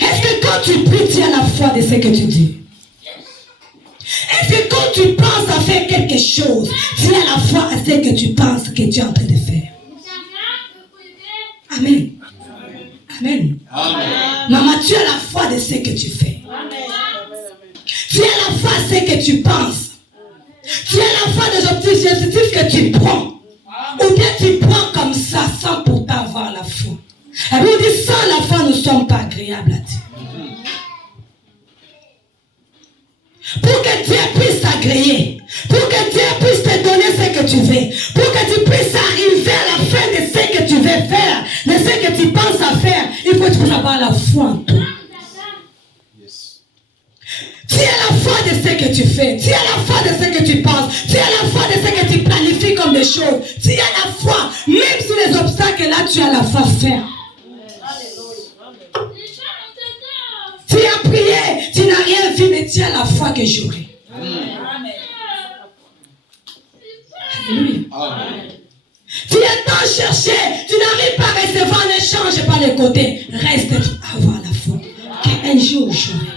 Est-ce que quand tu pries, tu as la foi de ce que tu dis? Est-ce que quand tu penses à faire quelque chose, tu as la foi à ce que tu penses que tu es en train de faire? Amen. Amen. Amen. Maman, tu as la foi de ce que tu fais. Tu as la foi à ce que tu penses. Tu as la foi des objectifs que tu prends. Ou bien tu prends comme ça sans pourtant avoir la foi. La Bible dit sans la foi, nous ne sommes pas agréables à Dieu. Pour que Dieu puisse t'agréer, pour que Dieu puisse te donner ce que tu veux, pour que tu puisses arriver à la fin de ce que tu veux faire, de ce que tu penses à faire, il faut que tu puisses avoir la foi en toi. Yes. Tu as la foi de ce que tu fais, tu as la foi de ce que tu penses, tu as la foi de ce que tu planifies comme des choses, tu as la foi, même sur les obstacles là, tu as la foi à faire. Tu as prié, tu n'as rien vu, mais tu as la foi que j'aurai. Alléluia. Amen. Tu as tant cherché, tu n'arrives pas à recevoir, ne change pas les côtés. Reste à avoir la foi. Qu'un jour j'aurai.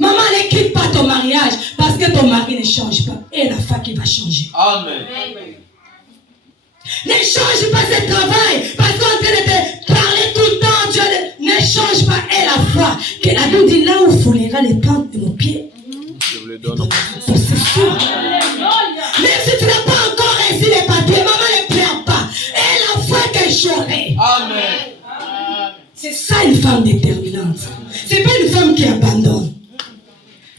Maman, ne quitte pas ton mariage parce que ton mari ne change pas. Et la foi qui va changer. Amen. Ne change pas ce travail parce qu'on est en train de te parler tout le temps. Dieu ne change pas. Et la foi. Que la Bible dit là où foulera les plantes de nos pieds. Je vous le donne. Pour ce détermination. Même si tu n'as pas encore réussi les papiers, maman ne pleure pas. Et la foi que j'aurai. Amen. C'est ça une femme déterminante. C'est pas une femme qui abandonne.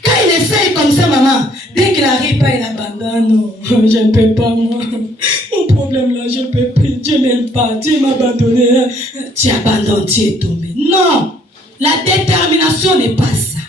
Quand il essaye comme ça, maman, dès qu'il n'arrive pas, il abandonne. Non, je ne peux pas, moi. Mon problème là, je ne peux plus. Dieu n'aime pas. Dieu m'a abandonné. Tu abandonnes, tu es tombé. Non. La détermination n'est pas ça.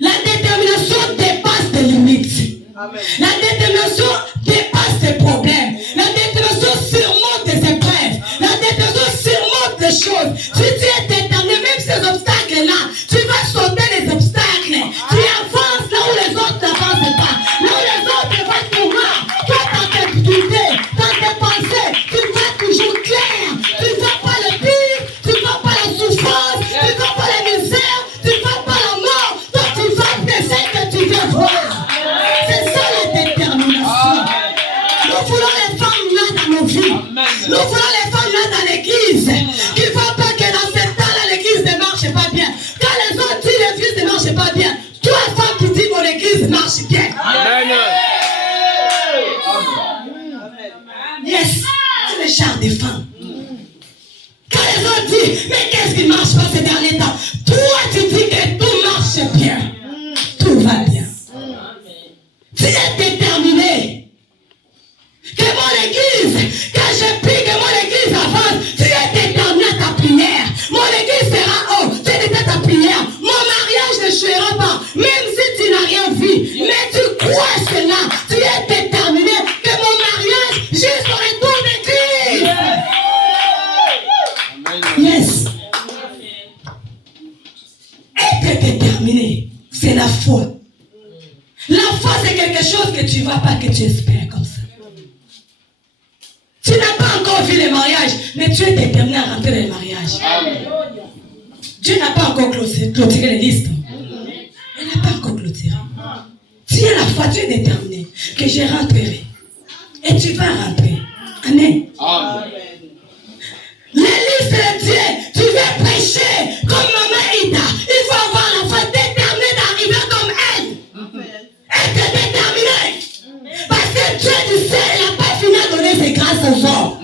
La détermination dépasse tes limites. Amen. La détermination dépasse tes problèmes. La détermination surmonte tes épreuves. La détermination surmonte les choses. Si tu es déterminé, même ces obstacles-là, tu vas sauter les obstacles. Tu avances là où les autres n'avancent pas. Là où les autres vont pouvoir. Toi, dans tes idées, dans tes pensées, tu vas toujours clair. Tu ne vois pas le pire, tu ne vois pas la souffrance, tu ne vois pas la misère, tu ne vois pas la mort. Toi, tu vois ce que tu veux voir. C'est ça la détermination. Nous voulons les femmes là dans nos vies. Nous voulons les femmes là dans l'église. Qui ne voient pas que dans ce temps-là, l'église ne marche pas bien. Quand les autres disent l'église ne marche pas bien, toi, femme qui dis mon église marche bien. Amen. Yes, c'est le char des femmes. Quand les autres disent, mais qu'est-ce qui ne marche pas ces derniers temps? Toi, tu dis que tout marche bien. Tout va bien. Tu es déterminé. Que mon église, quand je prie que mon église avance, tu es déterminé à ta prière. Mon église sera haut, tu es déterminé à ta prière. Mon mariage ne chouera pas, même si tu n'as rien vu. Mais tu crois cela, tu es déterminé que mon mariage, juste au retour d'église. Yes. Être déterminé, c'est la foi. La foi, c'est quelque chose que tu ne vas pas, que tu espères comme ça. Tu n'as pas encore vu les mariages, mais tu es déterminé à rentrer dans les mariages. Dieu n'a pas encore clôturé les listes. Il n'a pas encore clôturé. Tu as la foi, tu es déterminé que je rentrerai. Et tu vas rentrer. Amen. La liste de Dieu, tu veux prêcher comme Maman Ida. Il faut avoir la foi déterminée d'arriver comme elle. Être déterminé. Parce que Dieu du ciel n'a pas fini à donner ses grâces aux hommes.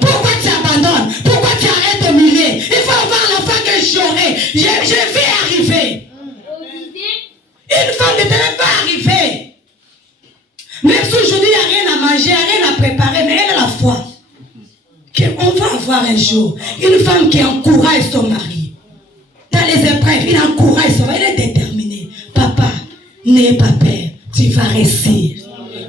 Pourquoi tu abandonnes? Pourquoi tu arrêtes au milieu? Il faut avoir la foi que j'aurai. Je vais arriver. Une femme de terrain va arriver. Même si aujourd'hui il n'y a rien à manger, il n'y a rien à préparer, mais elle a la foi. Qu'on va avoir un jour une femme qui encourage son mari. Dans les épreuves, il encourage son mari. Elle est déterminée. Papa, n'ayez pas peur, tu vas réussir.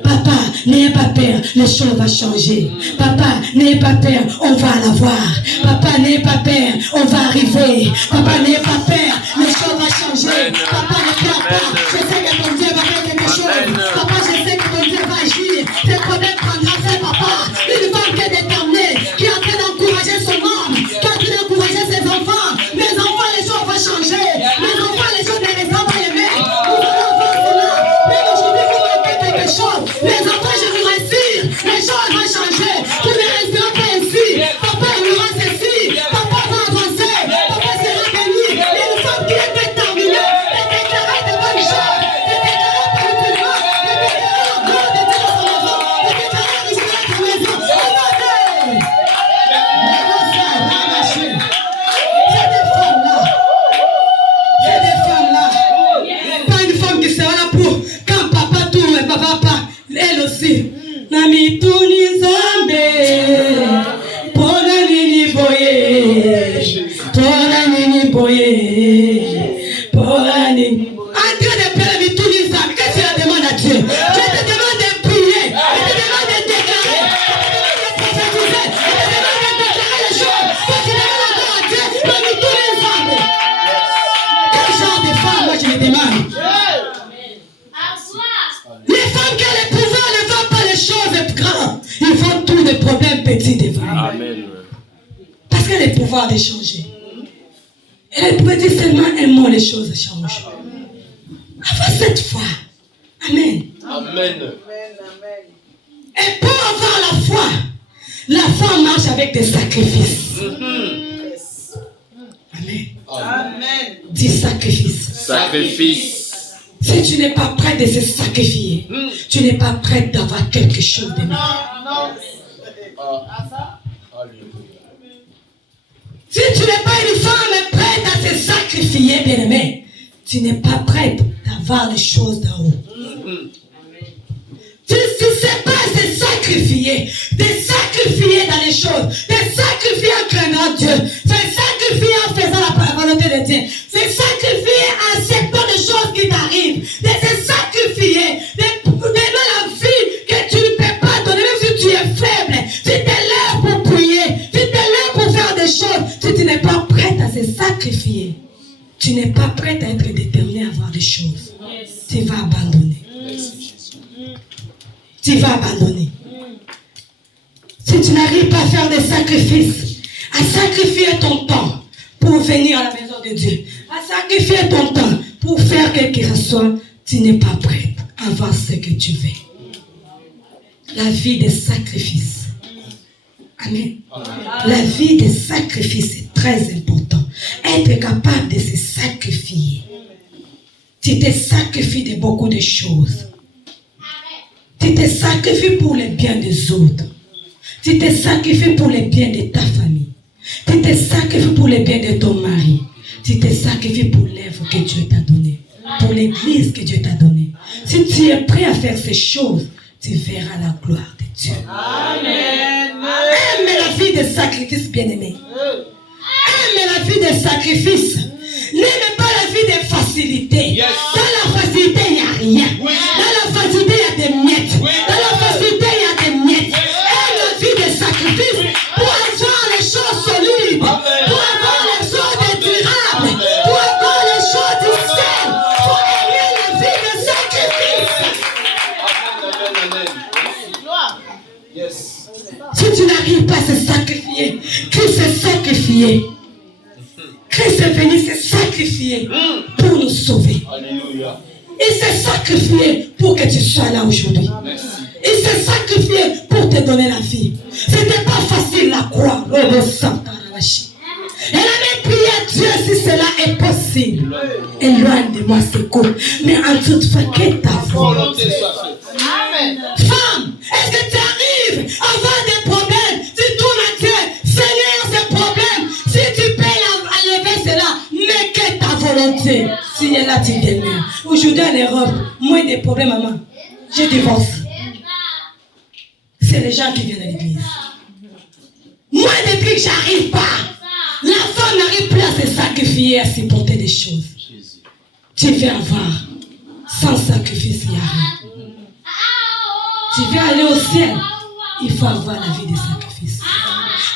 Papa, n'ayez pas peur, les choses vont changer. Papa, n'ayez pas peur, on va l'avoir. Papa, n'ayez pas peur, on va arriver. Papa, n'ayez pas peur, les choses vont changer. Papa, ne pleure pas, je sais que ton Dieu va faire quelque chose. Papa, je sais que ton Dieu va agir. Tes problèmes prendront fin, papa. Une femme qui est déterminée, qui est en train d'encourager son homme, qui est en train d'encourager ses enfants. Les enfants, les choses vont changer. Les enfants, les choses ne les vont pas aimer. Nous allons voir cela. Même aujourd'hui, vous manquez quelque chose. Les enfants, je vous rassure, les choses vont changer. Vous ne resterez pas ainsi. Papa aura ceci. Papa va avancer. Papa sera béni. Une femme qui est déterminée, est déclarée de bonnes choses, est déclarée par le Seigneur, est déclarée la gloire de Dieu dans son maison, est déclarée la richesse de sa maison. C'est des femmes-là. C'est des femmes-là. Pas une femme qui sera là pour quand papa tourne et papa part. Elle aussi. Nami tuni zambe. Pona nini boye. Pona nini boye. Pona nini. En train de faire la tuni zambe. Qu'est-ce que tu la demandes à Dieu? Je te demande de prier. Je te demande de déclarer. Je te demande de prophétiser. Je te demande de déclarer les choses. Pour que tu donnes la gloire à Dieu. Nami tuni zambe. Quel genre de femme, moi je me demande? Les femmes qui ont le pouvoir ne font pas les choses grandes. Ils font tous les problèmes petits devant. Amen. Parce qu'elle a le pouvoir de changer. Elle pouvait dire seulement un mot, les choses changent. Avant cette foi. Amen. Amen. Et pour avoir la foi marche avec des sacrifices. Amen. Amen. Dis Dis sacrifice. Sacrifice. Si tu n'es pas prêt de se sacrifier, tu n'es pas prêt d'avoir quelque chose de mieux. Si tu n'es pas une femme prête à se sacrifier, bien-aimé, tu n'es pas prête d'avoir les choses d'en haut. Tu ne sais pas se sacrifier, de sacrifier dans les choses, de sacrifier en craignant Dieu, de sacrifier en faisant la volonté de Dieu, de sacrifier en acceptant les choses qui t'arrivent, de se sacrifier, de donner la vie que tu ne peux pas donner, même si tu es faible, si tu es là pour prier, si tu es là pour faire des choses, si tu n'es pas prête à se sacrifier, tu n'es pas prête à être déterminée à avoir des choses, tu vas abandonner. Tu vas abandonner. Si tu n'arrives pas à faire des sacrifices, à sacrifier ton temps pour venir à la maison de Dieu, à sacrifier ton temps pour faire quelque chose, tu n'es pas prête à avoir ce que tu veux. La vie des sacrifices. Amen. La vie des sacrifices est très important. Être capable de se sacrifier. Tu te sacrifies de beaucoup de choses. Tu te sacrifies pour le bien des autres. Tu te sacrifies pour le bien de ta famille. Tu te sacrifies pour le bien de ton mari. Tu te sacrifies pour l'œuvre que Dieu t'a donnée. Pour l'église que Dieu t'a donnée. Si tu es prêt à faire ces choses, tu verras la gloire de Dieu. Amen. Aime la vie des sacrifices, bien-aimés. Aime la vie des sacrifices. N'aime pas la vie des facilités. Yes. Dans la facilité, il n'y a rien. Oui. Dans la facilité, il y a des miettes. Oui. Dans la facilité, il y a des miettes. Aime la vie des sacrifices pour avoir les choses solides. Amen. Pour avoir les choses durables. Pour avoir les choses du ciel. Pour aimer la vie des sacrifices. Amen. Yes. Si tu n'arrives pas à se sacrifier, Christ s'est sacrifié. Christ est venu se sacrifier pour nous sauver. Alléluia. Il s'est sacrifié pour que tu sois là aujourd'hui. Merci. Il s'est sacrifié pour te donner la vie. C'était pas facile la croix. Elle a même prié à Dieu si cela est possible. Éloigne de moi ce coup. Mais en toute fois, que ta volonté. Volonté soit faite. Femme, est-ce que tu arrives à avoir des problèmes? Tu tournes à Dieu. Seigneur, ces problèmes, si tu peux enlever cela, mais que ta volonté. Si elle a dit demeure. Aujourd'hui en Europe, moins de problèmes, maman. Je divorce. C'est les gens qui viennent à l'église. Moi, depuis que j'arrive pas, la femme n'arrive plus à se sacrifier, à supporter des choses. Tu veux avoir, sans sacrifice, il n'y a rien. Tu veux aller au ciel, il faut avoir la vie des sacrifices.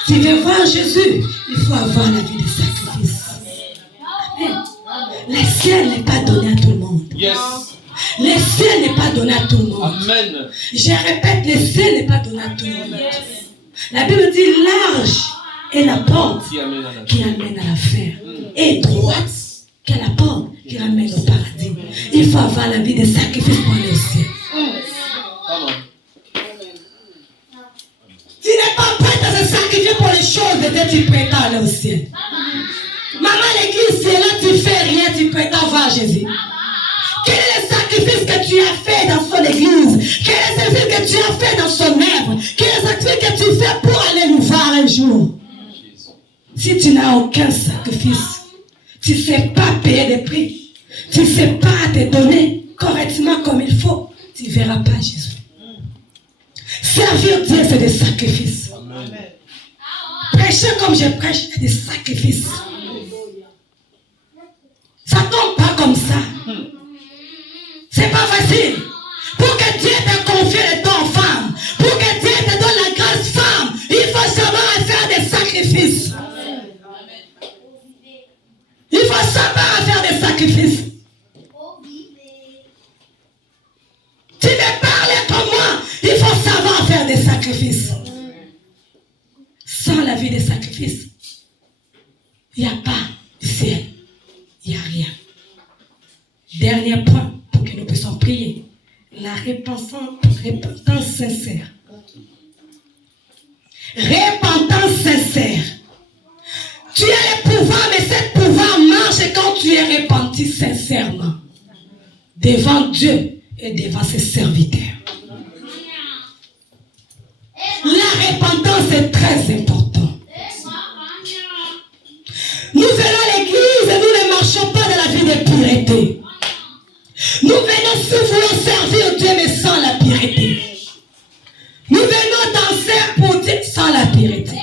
Tu veux voir Jésus, il faut avoir la vie des sacrifices. Amen. Le ciel n'est pas donné à tout le monde. Yes. Le ciel n'est pas donné à tout le monde. Amen. Je répète, le ciel n'est pas donné à tout le monde. La Bible dit large est la porte Qui amène à la qui amène à la fer. Et droite qu'est la porte qui ramène au paradis. Il faut avoir la vie des sacrifices pour aller au ciel. Amen. Tu n'es pas prête à se sacrifier pour les choses de Dieu, tu prétends aller au ciel. Maman, l'église, si là tu fais rien, tu prétends voir Jésus. Quel est le sacrifice que tu as fait dans son église? Quel est le sacrifice que tu as fait dans son œuvre? Quel est le sacrifice que tu fais pour aller nous voir un jour? Si tu n'as aucun sacrifice, tu ne sais pas payer des prix, tu ne sais pas te donner correctement comme il faut, tu ne verras pas Jésus. Servir Dieu, c'est des sacrifices. Prêcher comme je prêche, c'est des sacrifices. Ça ne tombe pas comme ça. C'est pas facile. Pour que Dieu te confie le temps femme, pour que Dieu te donne la grâce femme, il faut savoir faire des sacrifices. Il faut savoir faire des sacrifices. Tu veux parler comme moi, il faut savoir faire des sacrifices. Sans la vie des sacrifices, il n'y a pas de ciel. Il n'y a rien. Dernier point pour que nous puissions prier. La repentance sincère. Repentance sincère. Tu as le pouvoir, mais ce pouvoir marche quand tu est repenti sincèrement devant Dieu et devant ses serviteurs. La repentance est très importante. Nous venons à l'église et nous ne marchons pas dans la vie de pureté. Nous venons si nous voulons servir Dieu mais sans la pureté. Nous venons danser pour Dieu sans la pureté.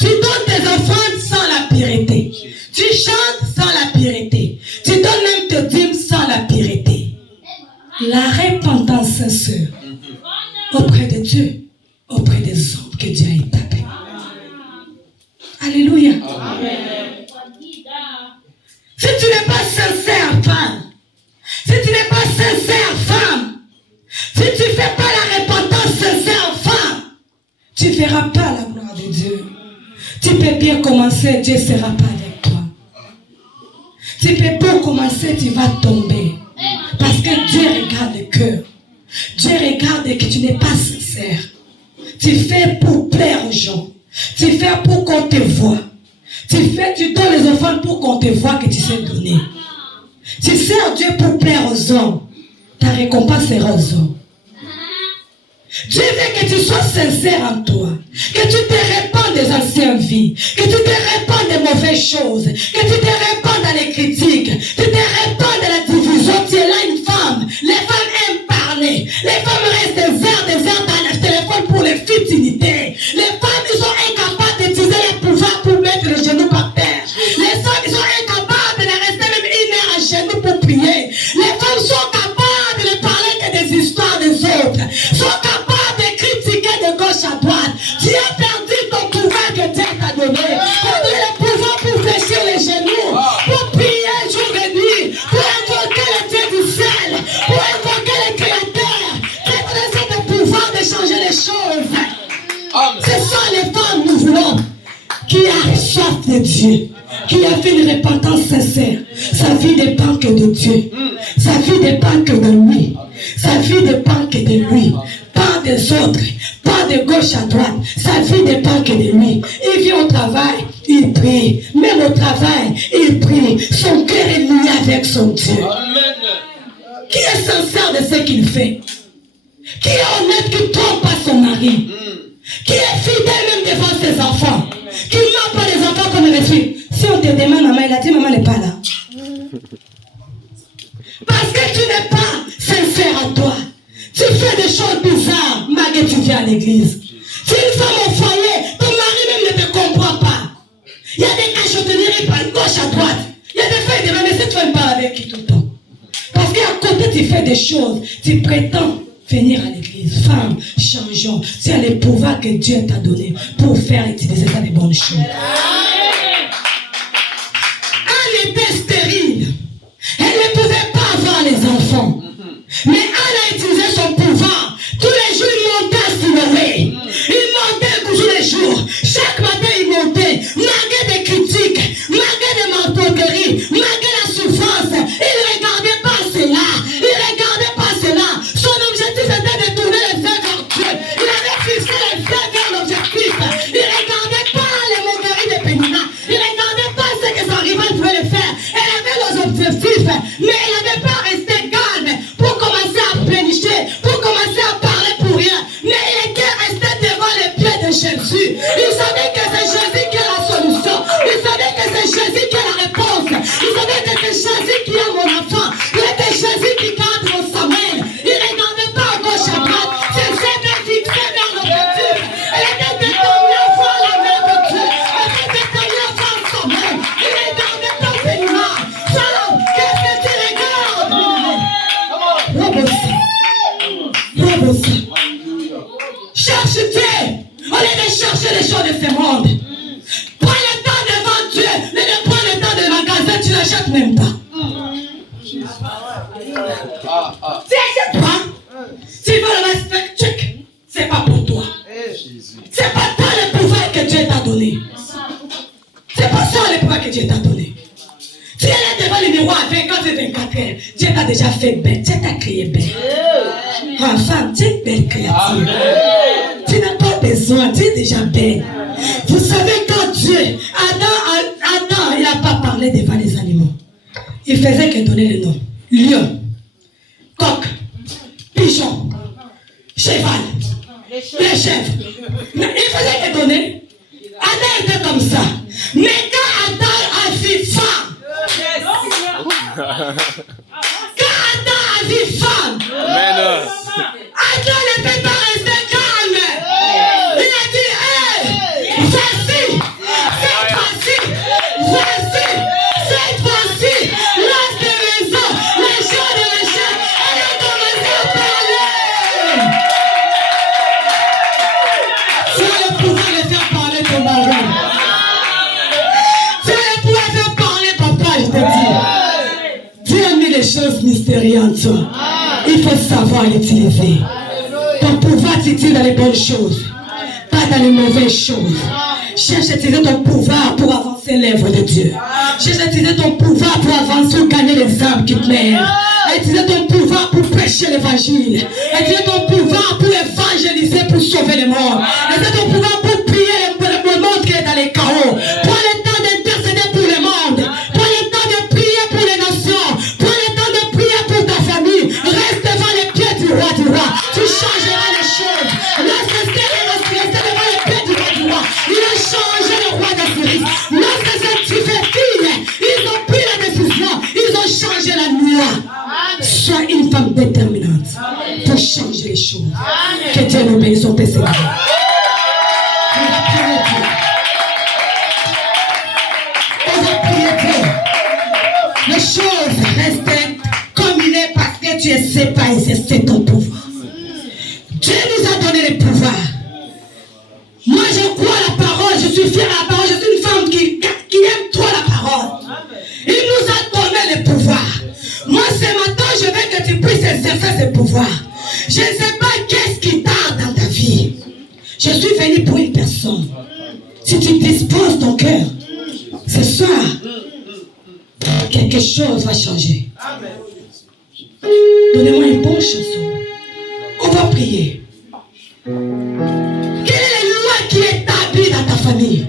Tu donnes tes offrandes sans la pureté. Tu chantes sans la pureté. Tu donnes même tes dîmes sans la pureté. La repentance sincère auprès de Dieu, auprès des hommes que Dieu a établis. Alléluia. Amen. Si tu n'es pas sincère, femme, si tu n'es pas sincère, femme, si tu ne fais pas la repentance sincère, femme, tu ne verras pas la gloire de Dieu. Tu peux bien commencer, Dieu ne sera pas avec toi. Tu peux pas commencer, tu vas tomber. Parce que Dieu regarde le cœur. Dieu regarde que tu n'es pas sincère. Tu fais pour plaire aux gens. Tu fais pour qu'on te voie. Tu donnes les offrandes pour qu'on te voie que tu sais donner. Tu sers Dieu pour plaire aux hommes. Ta récompense sera aux hommes. Dieu veut que tu sois sincère en toi. Que tu te répandes des anciennes vies. Que tu te répandes des mauvaises choses. Que tu te répandes dans les critiques. Tu te répandes dans la division. Tu es là une femme. Les femmes aiment parler. Les femmes restent des heures dans le téléphone pour les futilités. Les femmes, ils sont incapables d'utiliser les pouvoirs pour mettre les genoux par terre. Les femmes, ils sont incapables de rester même une heure à genoux pour prier. Les femmes sont capables de ne parler que des histoires des autres. Sont capables de critiquer de gauche à droite. Tu as perdu ton pouvoir que Dieu t'a donné. Tu as donné le pouvoir pour fléchir les genoux, pour prier jour et nuit, pour invoquer le Dieu du ciel, pour invoquer le Créateur. Tu as donné le pouvoir de changer les choses. Ce sont les femmes, nous voulons, qui a soif de Dieu, qui a fait une repentance sincère. Sa vie dépend que de Dieu. Sa vie dépend que de lui. Sa vie dépend que de lui. Pas des autres. Pas de gauche à droite. Sa vie dépend que de lui. Il vient au travail, il prie. Même au travail, il prie. Son cœur est lié avec son Dieu. Amen. Qui est sincère de ce qu'il fait? Qui est honnête, qui ne trompe pas son mari? Qui est fidèle même devant ses enfants? Qui n'a pas les enfants comme il reçu? Si on te demande maman, il a dit maman n'est pas là. Parce que tu n'es pas sincère en toi. Tu fais des choses bizarres malgré que tu viens à l'église. Si une femme au foyer, ton mari même ne te comprend pas. Il y a des cachotteries par gauche à droite. Il y a des fois, il demande, mais cette femme parle avec qui tout le temps? Parce qu'à côté, tu fais des choses. Tu prétends venir à l'église. Femme, changeons. Tu as le pouvoir que Dieu t'a donné pour faire utiliser ça des bonnes choses. Anne était stérile. Elle ne pouvait pas avoir les enfants. Mais Anne a utilisé son pouvoir. Tous les jours, il montait à Siloé. Il montait tous les jours. Chaque matin, il montait. Malgré des critiques, malgré des martelleries, malgré la souffrance, il ne regardait pas cela. Il ne regardait pas cela. Son objectif était de tourner les yeux vers Dieu. Il avait fixé les yeux vers l'objectif. Il ne regardait pas les moqueries de Pénina. Il ne regardait pas ce que son rival pouvait le faire. Elle avait les objectifs, mais elle n'avait pas resté calme pour commencer à plénicher, pour commencer à parler pour rien. Mais il était resté devant les pieds de Jésus. Il savait que c'est Jésus qui a la solution. Il savait que c'est Jésus qui a la réponse. Il savait que c'est Jésus qui a mon enfant. C'était Jésus qui garde mon Samuel. Il ne regardait pas à gauche à droite. C'est Jésus fixé vers l'objectif. Elle était déterminée à voir la main de Dieu. Elle était déterminée à voir Samuel. Il ne regardait pas Pénina. Shalom, qu'est-ce que tu regardes? Robosa. Cherche Dieu. Au lieu de chercher les choses de ce monde. Prends le temps devant Dieu. Mais ne prends le temps de magasin, tu n'achètes même pas. Tu n'achètes pas. Tu veux le respect, c'est pas pour toi. C'est pas toi le pouvoir que Dieu t'a donné. C'est pas ça le pouvoir que Dieu t'a donné. Tu es là devant le miroir à 24 et 24 heures. Dieu t'a déjà fait belle. Dieu t'a créé belle. Femme, tu es une belle créature. Tu n'as pas besoin, tu es déjà belle. Vous savez quand Dieu, Adam, il n'a pas parlé devant les animaux. il faisait que donner les noms. Lion, coq, pigeon, cheval, les chèvres. Il faisait que donner. Adam était comme ça. Mais quand Adam a vu femme, Amen. Adam ne peut pas rester calme. Il a dit, hey, voici, cette fois-ci, l'âge de raison, les gens de méchants, elle a commencé à parler. Tu as le pouvoir de faire parler ton mari. Tu as le pouvoir de faire parler papa, je te dis. Dieu a mis les choses mystérieuses en toi. Il faut savoir l'utiliser. Ton pouvoir t'utilise dans les bonnes choses, pas dans les mauvaises choses. Cherche à utiliser ton pouvoir pour avancer l'œuvre de Dieu. Cherche à utiliser ton pouvoir pour avancer ou gagner les âmes qui te mènent. Utiliser ton pouvoir pour prêcher l'évangile. Utiliser ton pouvoir pour évangéliser, pour sauver le monde. Utiliser ton pouvoir pour prier le monde qui est dans les chaos. Prends le temps d'intercéder pour le monde. Prends le temps de prier pour les nations. Prends le temps de prier pour ta famille. Reste devant les pieds du roi du roi. Tu changeras les choses. Lorsque Esther est restée devant les pieds du roi, il a changé le roi d'Assyrie. Lorsque cette fille, ils ont pris la décision. Ils ont changé la loi. Sois une femme déterminante pour changer les choses. Que Dieu nous bénisse, on peut se lever. On va prier Dieu. On va prier Dieu. Les choses restent comme il est parce que tu es séparé, c'est ton pouvoir. Dieu nous a donné le pouvoir. Moi je crois à la parole, je suis fière à la parole, je suis une femme qui aime trop la parole. Il nous a donné le pouvoir. Moi ce matin je veux que tu puisses exercer ce pouvoir. Je ne sais pas qu'est-ce qui tarde dans ta vie. Je suis venu pour une personne. Si tu disposes ton cœur, ce soir, quelque chose va changer. Donnez-moi une bonne chanson. On va prier. Quelle est la loi qui est établie dans ta famille?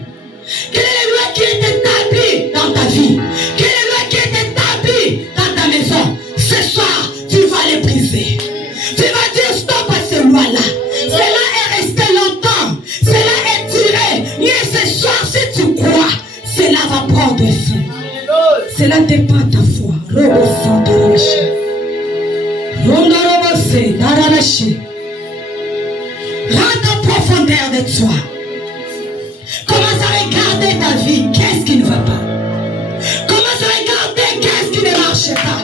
Quelle est la loi qui est établie dans ta vie? Quelle est la loi qui est établie dans ta maison? Ce soir, tu vas les briser. Tu vas dire stop à ces lois-là. Cela est resté longtemps. Cela est tiré. Mais ce soir, si tu crois, cela va prendre fin. Cela dépend de ta foi. Rentre en profondeur de toi. Commence à regarder ta vie. Qu'est-ce qui ne va pas? Commence à regarder qu'est-ce qui ne marche pas.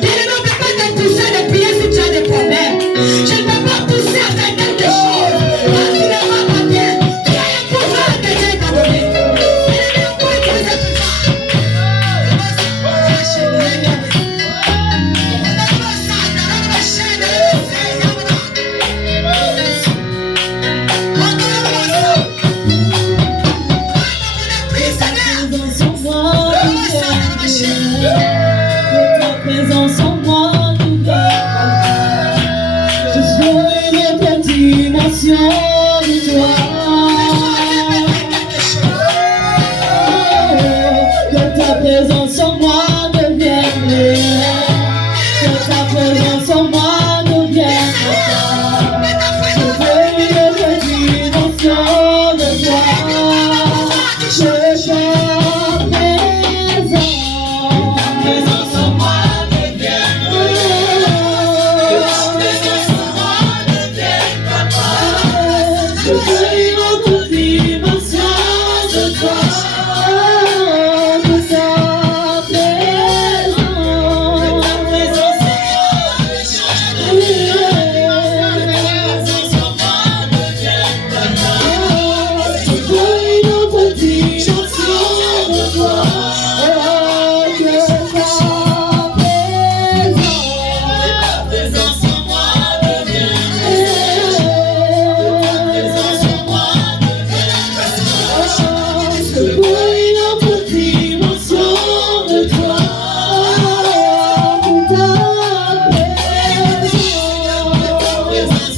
Bien, je ne peux pas te pousser de prier si tu as des problèmes. Je ne peux pas pousser à faire quelque chose quand tu ne vas pas bien. Tu as un pouvoir que Dieu t'a donné. Et le Dieu pour utiliser ce pouvoir.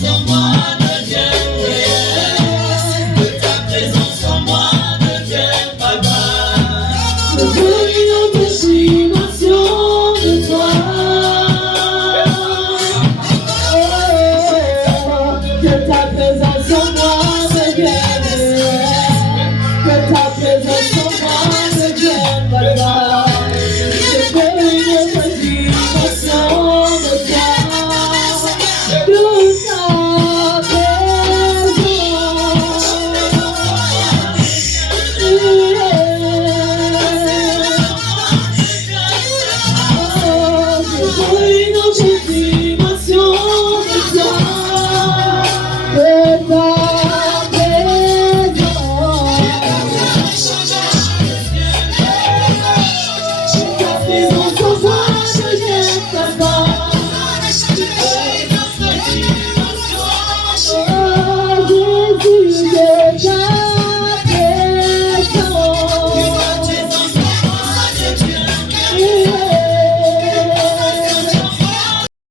Someone